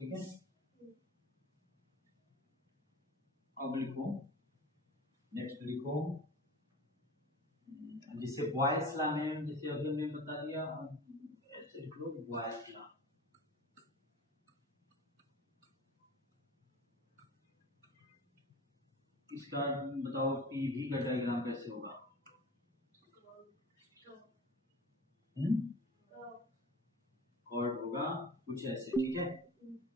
ठीक है। अब लिखो, नेक्स्ट लिखो, जिसे बॉयल्स लॉ में, जैसे अभी हमने बता दिया, ऐसे लिख लो बॉयल्स लॉ। इसका बताओ पीवी का डायग्राम कैसे होगा, कॉर्ड होगा कुछ ऐसे। ठीक है,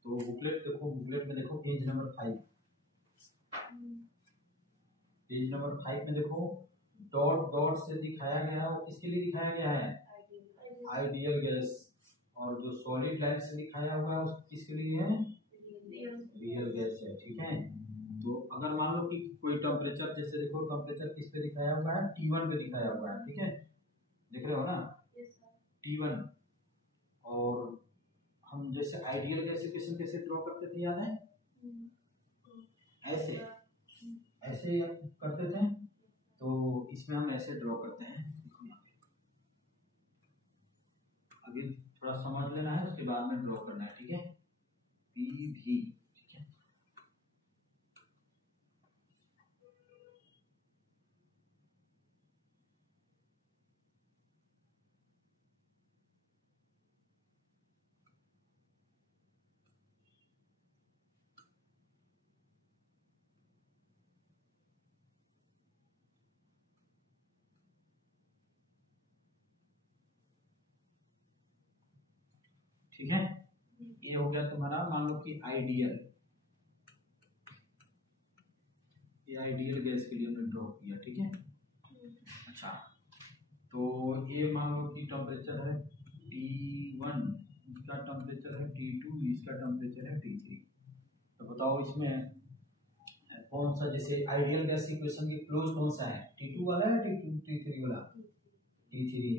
तो बुकलेट देखो, बुकलेट में देखो पेज नंबर 5, पेज नंबर 5 में देखो डॉट डॉट से दिखाया गया है, वो किसके लिए दिखाया गया है, आइडियल गैस, और जो सॉलिड लाइन से दिखाया हुआ है वो किसके लिए है, रियल गैस है। ठीक है, तो अगर मान लो कि कोई टेम्परेचर, जैसे देखो टेम्परेचर किस पे दिखाया हुआ है, T1 पे दिखाया हुआ है। ठीक है, देख रहे हो ना, T1, और हम जैसे आइडियल गैस इक्वेशन कैसे ड्रॉ करते थे, याद है, ऐसे ऐसे करते थे, तो इसमें हम ऐसे ड्रॉ करते हैं। अभी थोड़ा समझ लेना है, उसके बाद में ड्रॉ करना है। ठीक है, पी भी, ठीक है, ठीक है। ये हो गया तुम्हारा, मान लो कि आइडियल, ये आइडियल गैस के लिए हमने ड्रॉ किया, ठीक है। अच्छा, तो ये मान लो कि टेम्परेचर है T1, इसका टेम्परेचर है T2, इसका टेम्परेचर है T3। तो बताओ इसमें कौन सा, जैसे आइडियल गैस इक्वेशन के क्लोज कौन सा है, T2 वाला है T3 वाला? T3।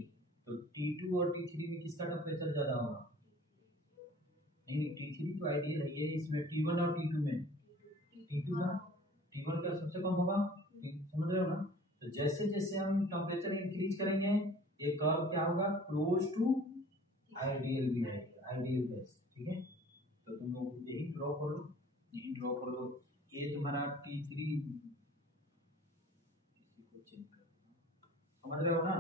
तो T2 और T3 में किसका टेम्परेचर ज्यादा होगा? नहीं, T3 तो आइडियल है, ये इसमें T1 और T2 में T2 का, T1 का सबसे कम होगा, समझ रहे हो ना। तो जैसे जैसे हम टेम्परेचर इंक्रीज करेंगे ये कर्व क्या होगा, क्लोज टू आइडियल भी है, आइडियल गैस, ठीक है। तो तुम लोग यही ड्रॉ करो, यही ड्रॉ कर लो। ये तुम्हारा T3, समझ रहे हो ना।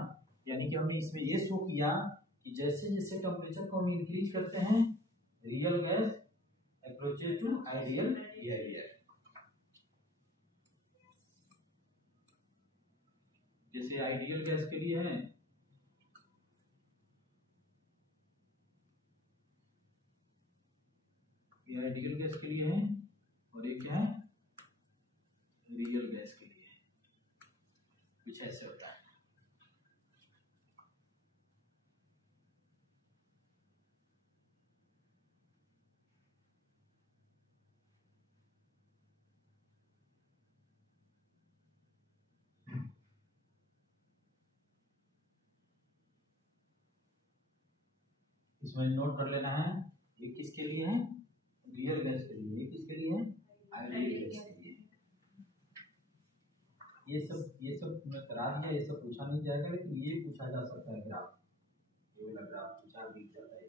यानी कि हमने इसमें ये शो किया कि जैसे जैसे टेम्परेचर को हम इंक्रीज करते हैं real gas approaches to ideal behaviour. जैसे आइडियल गैस के लिए है, ये आइडियल गैस के लिए है और ये क्या है, रियल गैस के लिए है। कुछ ऐसे होता है। इसमें नोट कर लेना है, ये किसके लिए है, रियल गैस के लिए, ये किसके लिए है, आइडियल गैस के लिए। ये सब मैं करा दिया, ये सब पूछा नहीं जाएगा, लेकिन ये पूछा जा सकता है ग्राफ, ये वाला ग्राफ पूछा दिख जाता है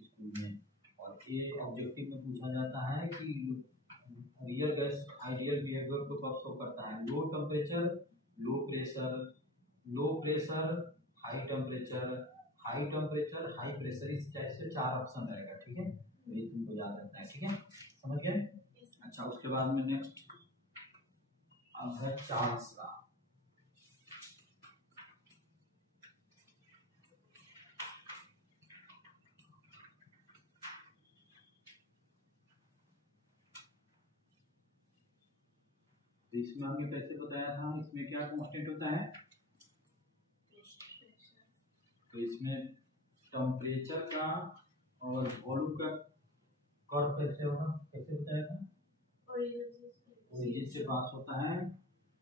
स्कूल में। और ये ऑब्जेक्टिव में पूछा जाता है कि रियल गैस आइडियल बिहेवियर को कब शो करता है, low temperature, low pressure, low pressure, high temperature, high temperature, high pressure, इस टाइप से 4 ऑप्शन रहेगा, ठीक है। तो ये तुमको याद रखना है, ठीक है, समझ गए। अच्छा, उसके बाद में नेक्स्ट अब है चार्ल्स लॉ। तो इसमें हमने कैसे बताया था, इसमें क्या कांस्टेंट होता है, तो इसमें टेम्परेचर का और वॉल्यूम का कर्व कैसे होगा, कैसे बताया था, ओरिजिन से पास होता है।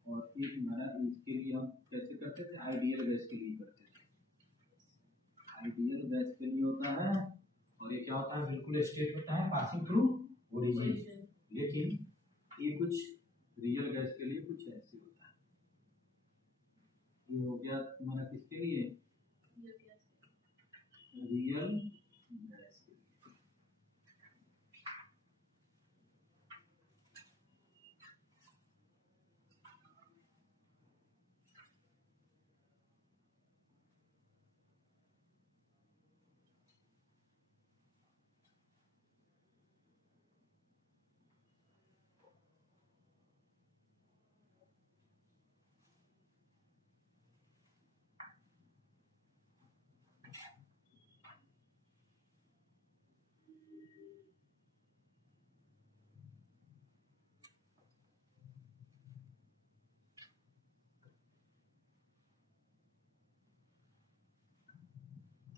और एक हमारा इसके लिए हम कैसे करते थे, आइडियल गैस के लिए करते थे, आइडियल गैस के लिए होता है। और ये क्या होता है, बिल्कुल स्ट्रेट होता है, पासिंग थ्रू ओरिजिन। लेकिन ये कुछ रियल गैस के लिए कुछ ऐसे होता है। ये हो गया तुम्हारा किसके लिए, रियल गैस के लिए।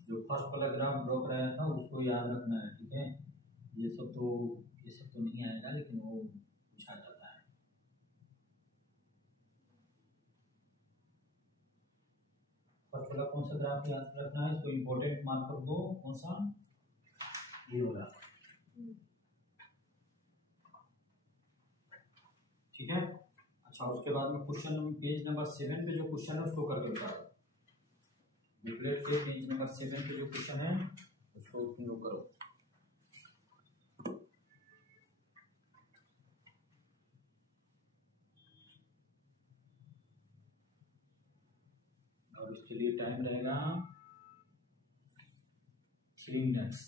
जो फर्स्ट वाला ग्राफ ड्रॉ कराया था उसको याद रखना है, ठीक है। ये सब तो नहीं आएगा, लेकिन वो पूछा जाता है। फर्स्ट वाला कौन सा ग्राफ याद रखना है, इसको इम्पोर्टेंट मार्क कर दो, कौन सा, ये वाला, ठीक है। अच्छा, उसके बाद में क्वेश्चन पेज नंबर 7 पे जो क्वेश्चन है उसको करके बताओ। बुकलेट के पेज नंबर 7 पे जो क्वेश्चन है उसको तुम लोग करो। और इसके लिए टाइम रहेगा 3 मिनट्स।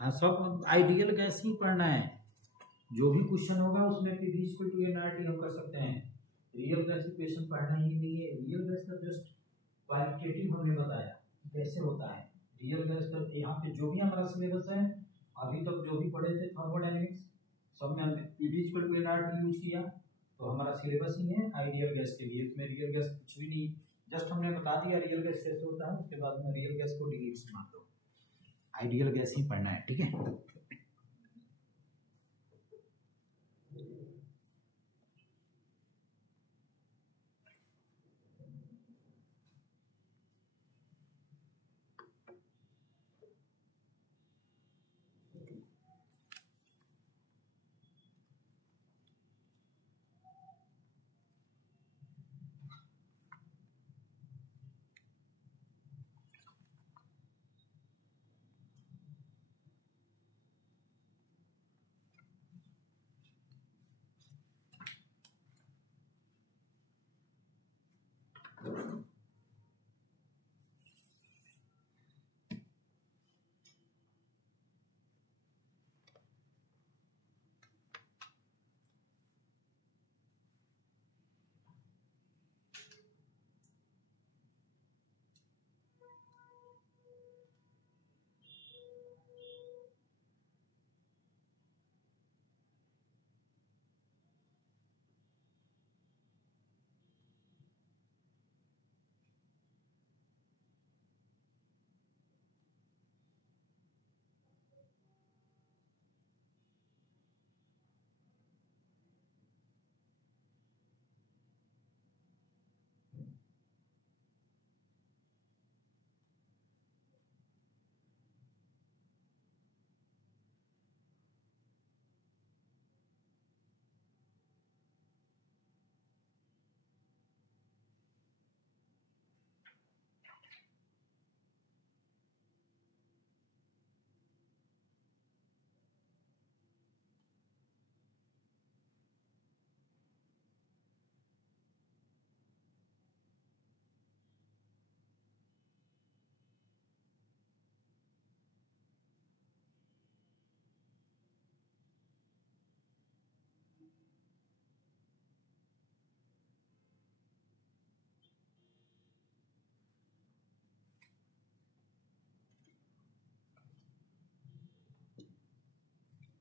हाँ, सब आइडियल गैस ही पढ़ना है। जो भी क्वेश्चन होगा उसमें P v equal to nRT हम कर सकते हैं। रियल गैस इक्वेशन पढ़ना ही नहीं है। रियल गैस का जस्ट क्वालिटेटिव हमने बताया कैसे होता है। रियल गैस का यहाँ पे जो भी हमारा सिलेबस है अभी तक जो भी पढ़े थे थर्मोडायनेमिक्स सब में हमने PV equal to NRT use किया, तो हमारा सिलेबस ही है आइडियल गैस के लिए। इसमें रियल गैस कुछ भी नहीं, जस्ट हमने बता दिया रियल गैस कैसे होता है, उसके बाद में रियल गैस को डिलीट मान लो, आइडियल गैस ही पढ़ना है, ठीक है।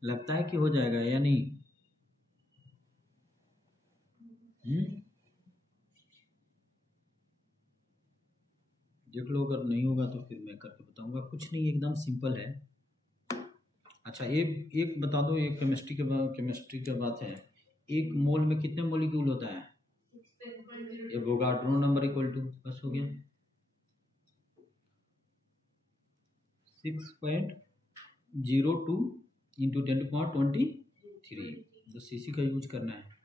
लगता है कि हो जाएगा या नहीं? देख लो, अगर नहीं होगा तो फिर मैं करके बताऊंगा। कुछ नहीं, एकदम सिंपल है। अच्छा, एक बता दो, एक केमिस्ट्री के बात है, एक मोल में कितने मॉलिक्यूल होता है? एवोगाड्रो नंबर इक्वल टू, बस हो गया 6.02 इंटू 10⁻23, बस इसी का यूज करना है।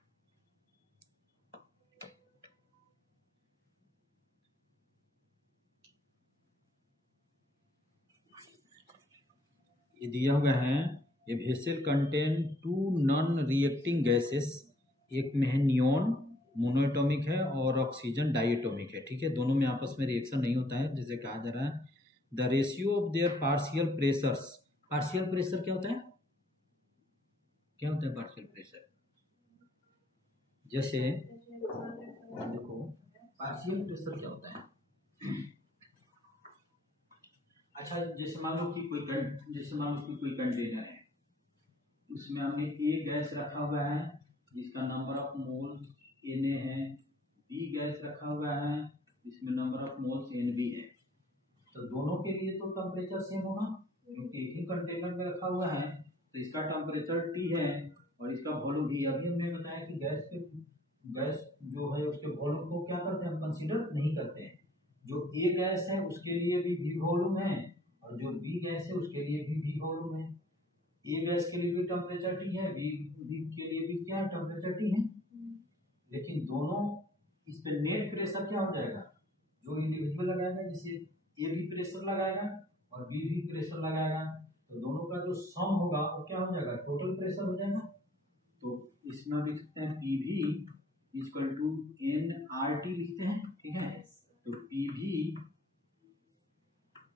ये दिया हुआ है, ये vessel contain 2 non reacting gases, एक में है नियॉन मोनोएटॉमिक है और ऑक्सीजन डाइएटॉमिक है, ठीक है। दोनों में आपस में रिएक्शन नहीं होता है, जैसे कहा जा रहा है the ratio of their partial pressures. Partial pressure क्या होता है? क्या होता है पार्शियल प्रेशर? जैसे देखो, पार्शियल प्रेशर क्या होता है? अच्छा, जैसे मान लो कि कोई कंटेनर है, उसमें हमने ए गैस रखा हुआ है जिसका नंबर ऑफ मोल्स Na है, बी गैस रखा हुआ है जिसमें नंबर ऑफ मोल्स Nb है। तो दोनों के लिए तो टेम्परेचर सेम होगा, क्योंकि एक ही कंटेनर में रखा हुआ है, तो इसका टेम्परेचर T है और इसका वॉल्यूम भी। अभी हमने बताया कि गैस जो है उसके वॉल्यूम को क्या करते हैं, हम कंसीडर नहीं करते हैं। जो ए गैस है उसके लिए भी वॉल्यूम है और जो बी गैस है उसके लिए भी वॉल्यूम है। ए गैस के लिए भी टेम्परेचर T है, बी के लिए भी क्या टेम्परेचर T है, लेकिन दोनों इस पे नेट प्रेशर क्या हो जाएगा, जो इंडिविजुअल लगाएगा, जैसे ए भी प्रेशर लगाएगा और बी भी प्रेशर लगाएगा, तो दोनों का जो सम होगा वो क्या हो जाएगा, टोटल प्रेशर हो जाएगा। तो इसमें लिख सकते हैं पीवी इक्वल टू एनआरटी लिखते हैं, ठीक है। तो पीवी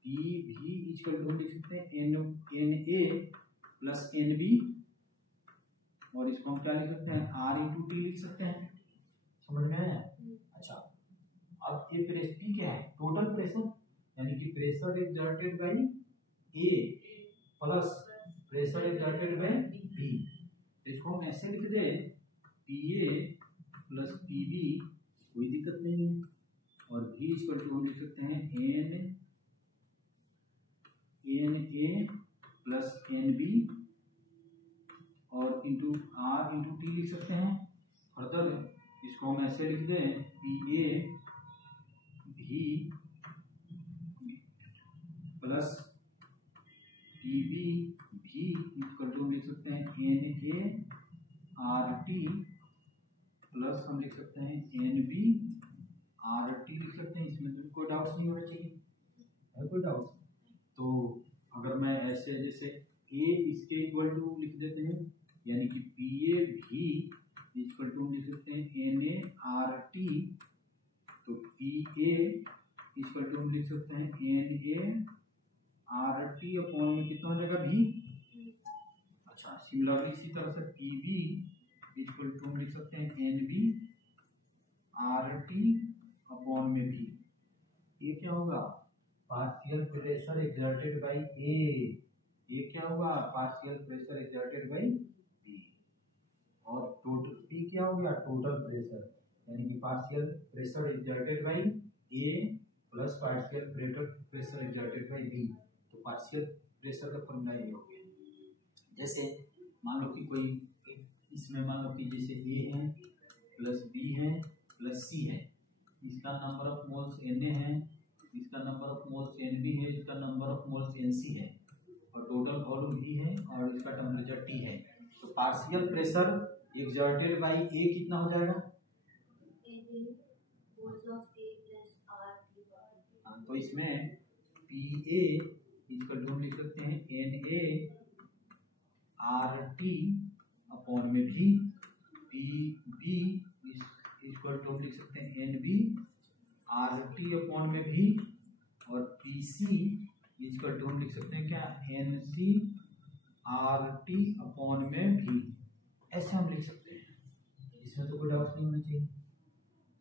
इक्वल टू लिख सकते हैं एनए प्लस एनबी, और इसको हम क्या लिख सकते हैं, आर इंटू टी लिख सकते हैं। समझ में आया? अच्छा, अब ये प्रेशर पी क्या है, टोटल प्रेशर, यानी कि pressure exerted by A plus pressure exerted by B. इसको हम ऐसे लिख दे PA प्लस PB, कोई दिक्कत नहीं है, और V इक्वल टू हम लिख सकते हैं NA प्लस NB और इंटू R इंटू T लिख सकते हैं। फर्दर इसको हम ऐसे लिख दें PA V plus PB V equal to हम लिख सकते हैं NA RT प्लस हम लिख सकते हैं NB RT लिख सकते हैं। इसमें तो कोई डाउट नहीं होना चाहिए, है कोई डाउट? तो अगर मैं ऐसे जैसे A इसके इक्वल टू लिख देते हैं, यानी कि PA V इक्वल टू हम लिख सकते हैं NA RT, तो PA इक्वल टू हम लिख सकते हैं NA RT अपॉन में कितना हो जाएगा V। अच्छा, सिमिलरली इसी तरह से PB इक्वल टू हम लिख सकते हैं NB RT अपॉन में V। ये क्या होगा? Partial pressure exerted bye A। ये क्या होगा? Partial pressure exerted bye B। और टोटल P क्या हो गया? टोटल प्रेशर, यानी कि partial pressure exerted bye A plus partial pressure exerted bye B। तो पार्शियल प्रेशर का फॉर्मूला ये हो गया। जैसे मान लो कि कोई इसमें मान लो कि जैसे A है प्लस B है प्लस C है, इसका नंबर ऑफ मोल्स Na है, इसका नंबर ऑफ मोल्स Nb है, इसका नंबर ऑफ मोल्स Nc है, और टोटल वॉल्यूम V है, और इसका टेम्परेचर T है। तो partial pressure exerted bye A कितना हो जाएगा? तो इसमें PA इक्वल टू हम लिख सकते हैं NA RT अपॉन में भी, PB इक्वल टू हम लिख सकते हैं NB RT अपॉन में भी, और PC इक्वल टू हम लिख सकते हैं क्या? NC RT अपॉन में भी। ऐसे हम लिख सकते हैं, इसमें तो कोई डाउट नहीं होना चाहिए।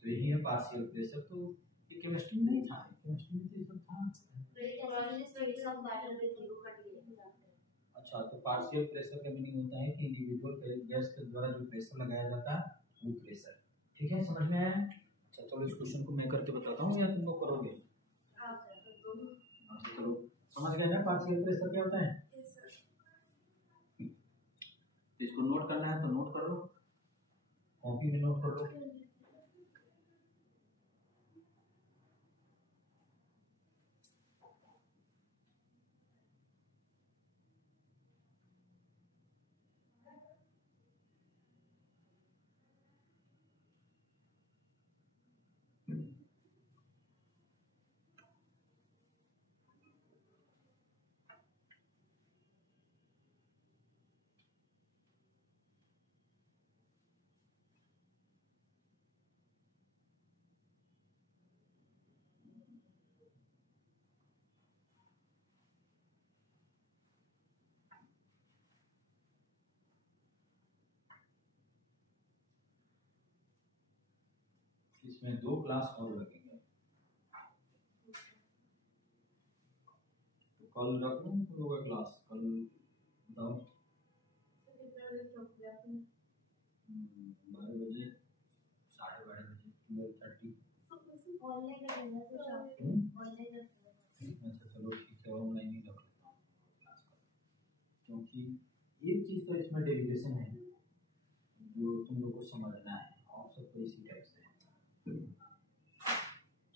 तो यही है पार्शियल प्रेशर। तो ये केमिस्ट्री में नहीं था, केमिस्ट्री में तो ये सब था। अच्छा, तो पार्शियल प्रेशर का मीनिंग होता है कि इंडिविजुअल गैस के द्वारा जो प्रेशर लगाया जाता है वो प्रेशर। ठीक है, समझ में आया? अच्छा, चलो इस क्वेश्चन को मैं करके बताता हूँ या तुम लोग करोगे? अच्छा, चलो समझ गए ना पार्शियल प्रेशर क्या होता है? इसको नोट करना है तो नोट कर लो, कॉपी में नोट कर लो। इसमें 2 क्लास और लगेंगे, तो कल रख लूँ तुम लोग का क्लास? कल बताओ 12 बजे, 12:30 बजे, 12:30। अच्छा चलो ठीक है, ऑनलाइन ही रख लेता हूँ क्लास का, क्योंकि एक चीज़ तो इसमें डेरिवेशन है जो तुम लोग को समझना है, और सब तो इसी टाइप से है।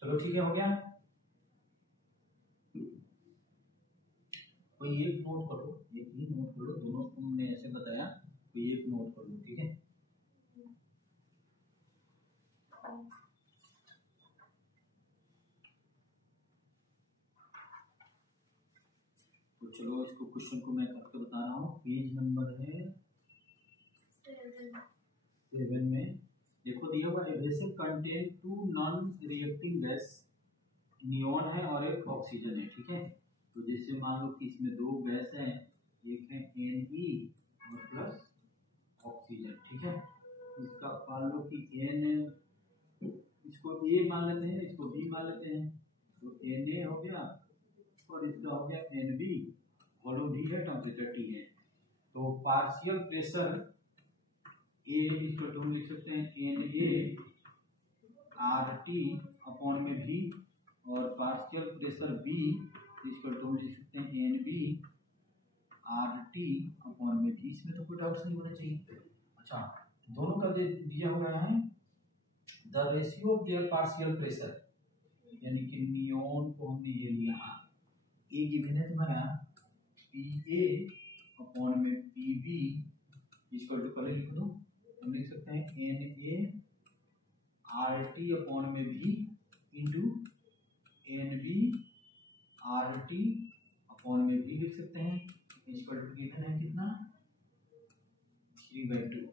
चलो ठीक है, हो गया? कोई एक नोट करो, एक ही नोट करो, दोनों तुमने ऐसे बताया, कोई एक नोट कर लो, ठीक है? तो चलो इसको क्वेश्चन को मैं करके बता रहा हूँ। पेज नंबर है 7 में देखो दिया हुआ abrasive contain 2 non reacting gas, neon है और एक ऑक्सीजन है, ठीक है? तो जैसे मान लो कि इसमें 2 गैस हैं, एक है Ne और प्लस ऑक्सीजन, ठीक है? इसका मान लो कि N, इसको A मान लेते हैं, इसको B मान लेते हैं, तो Na हो गया और इसका हो गया Nb, वॉल्यूम V है, टेम्परेचर T है। तो partial pressure A equal to हम लिख सकते हैं N A R T upon में भी, और partial pressure B equal to हम लिख सकते हैं N B R T upon में भी। इसमें तो कोई डाउट नहीं होना चाहिए। अच्छा, दोनों का दिया हुआ है the ratio of their partial pressure, यानी कि नियोन को हमने ये लिया ए गिवन है तुम्हारा पी ए अपॉन में पी बी इक्वल टू पहले लिख दो, हम लिख सकते हैं N A R T upon में भी into N B R T upon में भी लिख सकते हैं, इक्वल टू गिवन है कितना 3/2।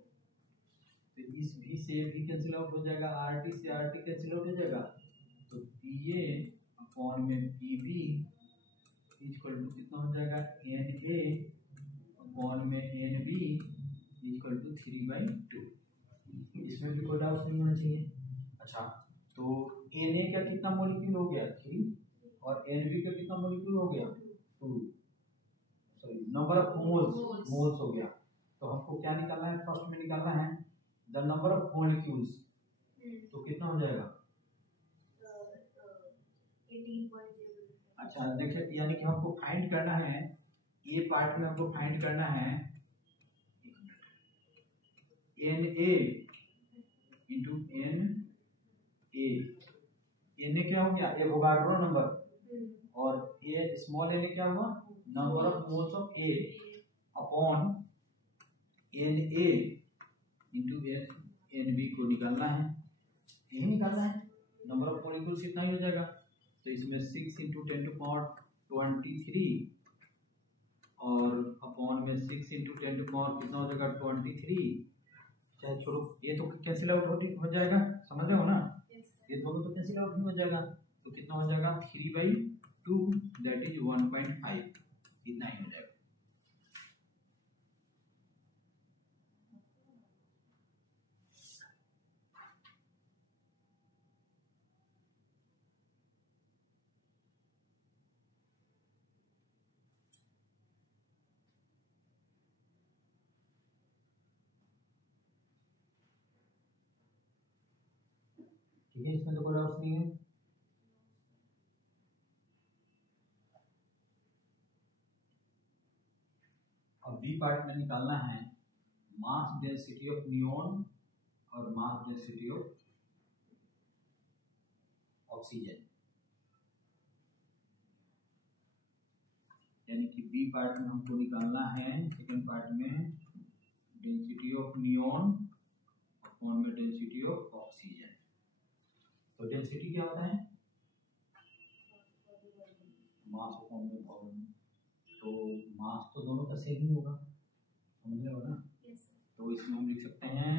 तो इस भी से भी कैंसिल आउट हो जाएगा, आर टी से आर टी कैंसिल आउट हो जाएगा, तो पी ए अपॉन में पी बी इक्वल टू कितना हो जाएगा एन ए अपॉन में एन बी इक्वल टू 3/2। इसमें भी कोई डाउट नहीं होना चाहिए। अच्छा, तो एन ए का कितना मॉलिक्यूल हो गया 3, और एन बी का कितना मॉलिक्यूल हो गया 2, सॉरी नंबर ऑफ मोल्स हो गया। तो हमको क्या निकालना है, फर्स्ट में निकालना है द नंबर ऑफ मॉलिक्यूल्स, तो कितना हो जाएगा 18.0। अच्छा देखिए, यानी कि हमको फाइंड करना है, ए पार्ट में हमको फाइंड करना है N A into N A क्या हो गया एवोगाड्रो नंबर, और ए स्मॉल एन क्या हुआ number of moles of A upon N A into N B को निकालना है, यही निकालना है, नंबर ऑफ मॉलिक्यूल्स इतना ही हो जाएगा। तो इसमें 6 इंटू 10⁻23 और अपॉन में 6 इंटू 10 कितना हो जाएगा 23, चाहे छोड़ो ये तो कैंसिल आउट हो जाएगा, समझ रहे हो ना, ये दोनों तो कैंसिल आउट नहीं हो जाएगा, तो कितना हो जाएगा 3/2 दैट इज 1.5, इतना ही हो जाएगा। ठीक है, इसमें तो कोई डाउट नहीं है। अब बी पार्ट में निकालना है मास डेंसिटी ऑफ नियोन और मास डेंसिटी ऑफ ऑक्सीजन, यानी कि बी पार्ट में हमको निकालना है सेकंड पार्ट में डेंसिटी ऑफ नियोन अपॉन में डेंसिटी ऑफ ऑक्सीजन। तो डेंसिटी क्या होता है मास अपॉन में वॉल्यूम, तो मास तो दोनों का सेम ही होगा, समझ रहे हो ना। तो इसमें हम लिख सकते हैं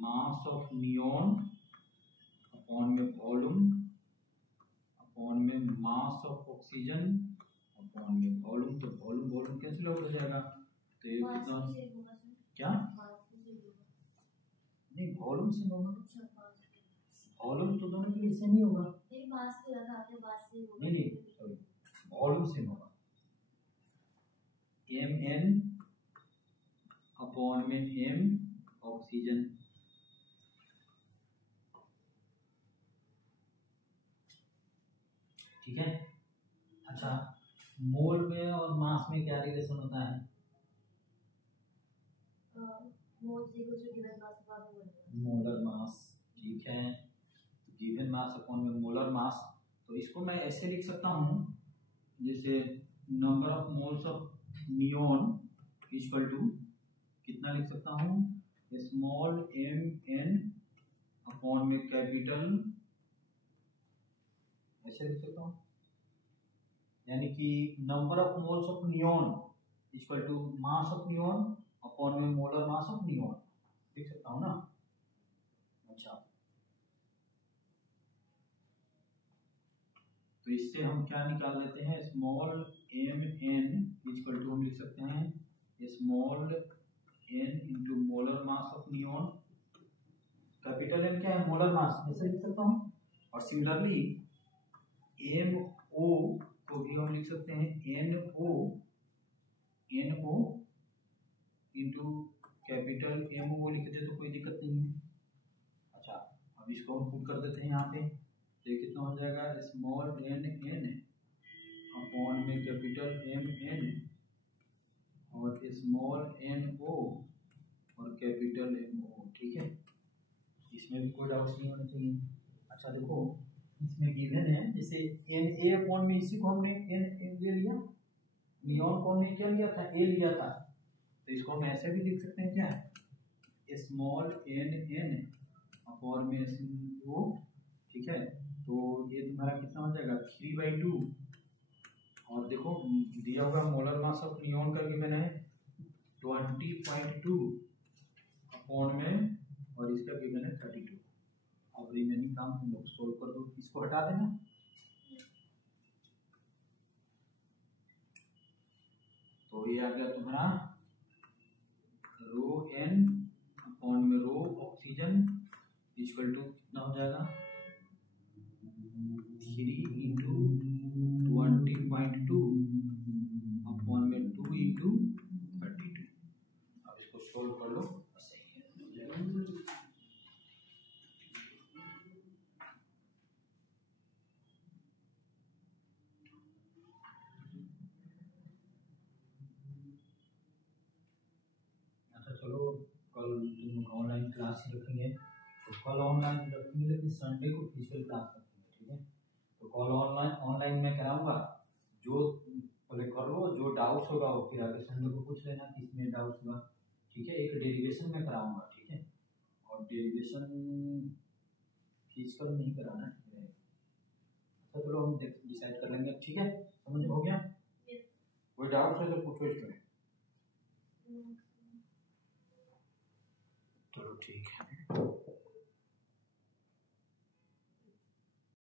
मास ऑफ नियोन अपॉन में वॉल्यूम अपॉन में मास ऑफ ऑक्सीजन अपॉन में वॉल्यूम, तो वॉल्यूम कैंसिल आउट हो जाएगा, तो ये कितना क्या नहीं वॉल्यूम से होगा, वॉल्यूम तो दोनों के लिए सेम ही होगा, नहीं सॉरी वॉल्यूम सेम होगा, mn अपॉन में m ऑक्सीजन, ठीक है। अच्छा, मोल में और मास में क्या रिलेशन होता है, मोलर मास, ठीक है, गिवन मास अपॉन में मोलर मास। तो इसको मैं ऐसे लिख सकता हूँ जैसे number of moles of neon equal to कितना लिख सकता हूँ स्मॉल mn अपॉन में कैपिटल, ऐसे लिख सकता हूँ, यानी कि number of moles of neon equal to mass of neon upon में मोलर मास ऑफ नियोन, लिख सकता हूँ ना। अच्छा, तो इससे हम क्या निकाल लेते हैं स्मॉल mn इक्वल टू हम लिख सकते हैं small n into molar mass of neon, capital N क्या है मोलर मास, ऐसे लिख सकता हूँ। और सिमिलरली MO को भी हम लिख सकते हैं NO into capital M O लिख दे तो कोई दिक्कत नहीं है। अच्छा, अब इसको हम पुट कर देते हैं यहाँ पे, तो ये कितना हो जाएगा, स्मॉल एन एन अपॉन में कैपिटल एम एन और स्मॉल एन ओ और कैपिटल एम ओ। ठीक है, इसमें भी कोई डाउट नहीं होना चाहिए। अच्छा देखो, इसमें गिवन है जैसे एन ए अपॉन में, इसी को हमने एन ले लिया, नियॉन को हमने क्या लिया था, ए लिया था, तो इसको हम ऐसे भी लिख सकते हैं क्या, स्मॉल एन एन अपॉन में ओ। ठीक है, तो ये तुम्हारा कितना हो जाएगा 3/2, और देखो दिया हुआ मोलर मास ऑफ नियॉन का गिवन है 20.2 अपॉन में, और इसका गिवन है 32। अब रिमेनिंग काम तुम लोग सोल्व कर दो, इसको हटा देना। तो ये आ गया तुम्हारा रो एन अपॉन में रो ऑक्सीजन इक्वल टू कितना हो जाएगा 3 इंटू 20.2 अपॉन में 2 इंटू 32। अब इसको सोल्व कर लो, सही है। अच्छा चलो, कल तुम ऑनलाइन क्लास रखेंगे, तो कल ऑनलाइन रखेंगे, लेकिन संडे को फिजिकल क्लास रखेंगे। ठीक है, तो कल ऑनलाइन मैं कराऊंगा, जो पहले कर लो, जो डाउट्स होगा वो फिर आगे संडे को पूछ लेना कि इसमें डाउट्स हुआ। ठीक है, एक डेरिवेशन में कराऊंगा। ठीक है, और डेरिवेशन फिजिकल नहीं कराना है। अच्छा चलो, हम डिसाइड कर लेंगे। ठीक है, समझ हो गया? कोई डाउट्स है तो पूछो इसमें। चलो ठीक है।